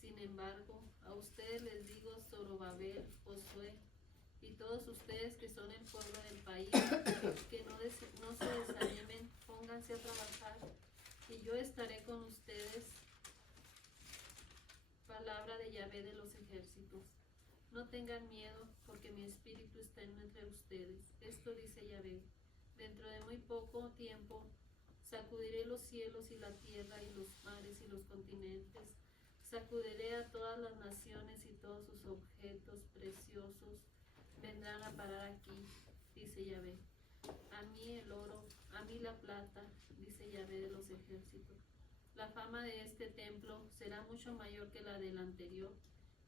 Sin embargo, a ustedes les digo, Zorobabel, Josué, y todos ustedes que son el pueblo del país, que no se desanimen, pónganse a trabajar, y yo estaré con ustedes. Palabra de Yahvé de los ejércitos. No tengan miedo, porque mi espíritu está entre ustedes. Esto dice Yahvé. Dentro de muy poco tiempo, sacudiré los cielos y la tierra y los mares y los continentes. Sacudiré a todas las naciones y todos sus objetos preciosos vendrán a parar aquí, dice Yahvé. A mí el oro, a mí la plata, dice Yahvé de los ejércitos. La fama de este templo será mucho mayor que la del anterior,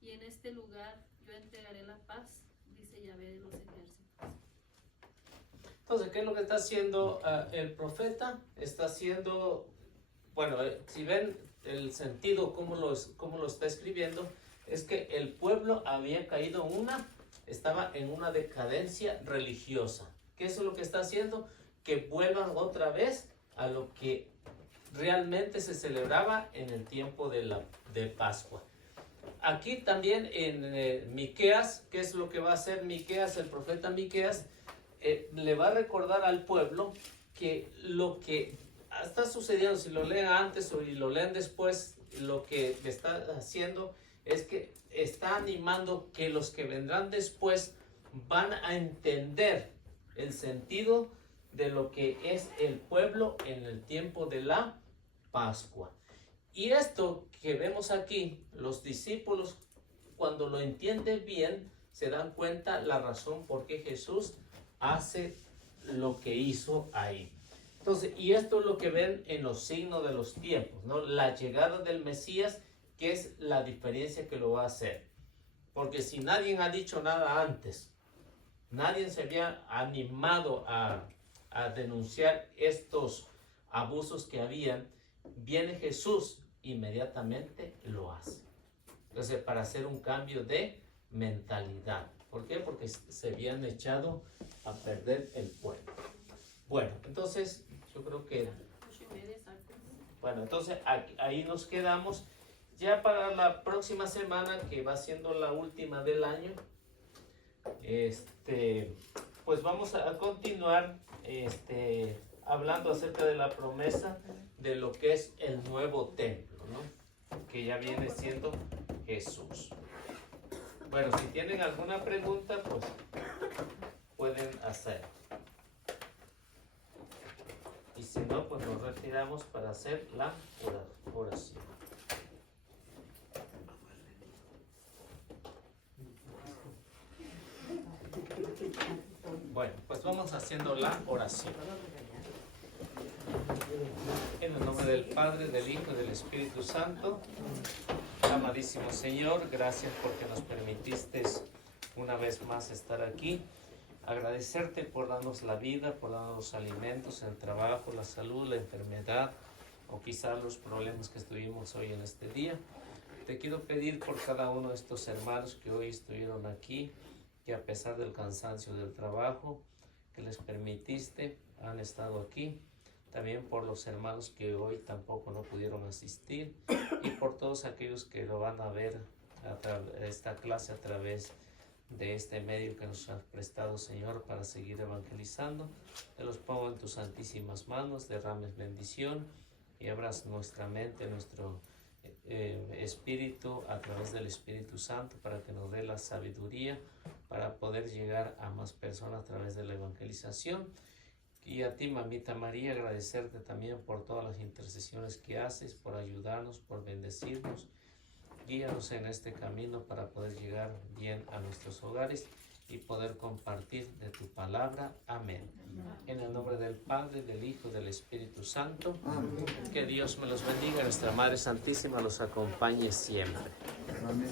y en este lugar yo entregaré la paz, dice Yahvé de los ejércitos. Entonces, ¿qué es lo que está haciendo el profeta? Está haciendo, bueno, si ven el sentido, cómo lo está escribiendo, es que el pueblo había caído estaba en una decadencia religiosa. ¿Qué es lo que está haciendo? Que vuelvan otra vez a lo que realmente se celebraba en el tiempo de Pascua. Aquí también en Miqueas, ¿qué es lo que va a hacer Miqueas, el profeta Miqueas? Le va a recordar al pueblo que lo que está sucediendo, si lo leen antes y lo leen después, lo que está haciendo es que está animando que los que vendrán después van a entender el sentido de lo que es el pueblo en el tiempo de la Pascua. Y esto que vemos aquí, los discípulos, cuando lo entienden bien, se dan cuenta la razón por qué Jesús hace lo que hizo ahí. Entonces, y esto es lo que ven en los signos de los tiempos, ¿no? La llegada del Mesías, que es la diferencia que lo va a hacer. Porque si nadie ha dicho nada antes, nadie se había animado a denunciar estos abusos que habían, viene Jesús, inmediatamente lo hace. Entonces, para hacer un cambio de mentalidad. ¿Por qué? Porque se habían echado a perder el pueblo. Bueno, entonces, yo creo que... Bueno, entonces ahí nos quedamos. Ya para la próxima semana, que va siendo la última del año, pues vamos a continuar hablando acerca de la promesa de lo que es el nuevo templo, ¿no? Que ya viene siendo Jesús. Bueno, si tienen alguna pregunta, pues pueden hacer. Y si no, pues nos retiramos para hacer la oración. Bueno, pues vamos haciendo la oración. En el nombre del Padre, del Hijo y del Espíritu Santo. Amadísimo Señor, gracias porque nos permitiste una vez más estar aquí. Agradecerte por darnos la vida, por darnos los alimentos, el trabajo, la salud, la enfermedad o quizás los problemas que estuvimos hoy en este día. Te quiero pedir por cada uno de estos hermanos que hoy estuvieron aquí, que a pesar del cansancio del trabajo que les permitiste, han estado aquí. También por los hermanos que hoy tampoco no pudieron asistir y por todos aquellos que lo van a ver esta clase a través de este medio que nos has prestado, Señor, para seguir evangelizando. Te los pongo en tus santísimas manos, derrames bendición y abras nuestra mente, nuestro espíritu a través del Espíritu Santo para que nos dé la sabiduría para poder llegar a más personas a través de la evangelización. Y a ti, mamita María, agradecerte también por todas las intercesiones que haces, por ayudarnos, por bendecirnos. Guíanos en este camino para poder llegar bien a nuestros hogares y poder compartir de tu palabra. Amén. En el nombre del Padre, del Hijo y del Espíritu Santo. Amén. Que Dios me los bendiga. Nuestra Madre Santísima los acompañe siempre. Amén.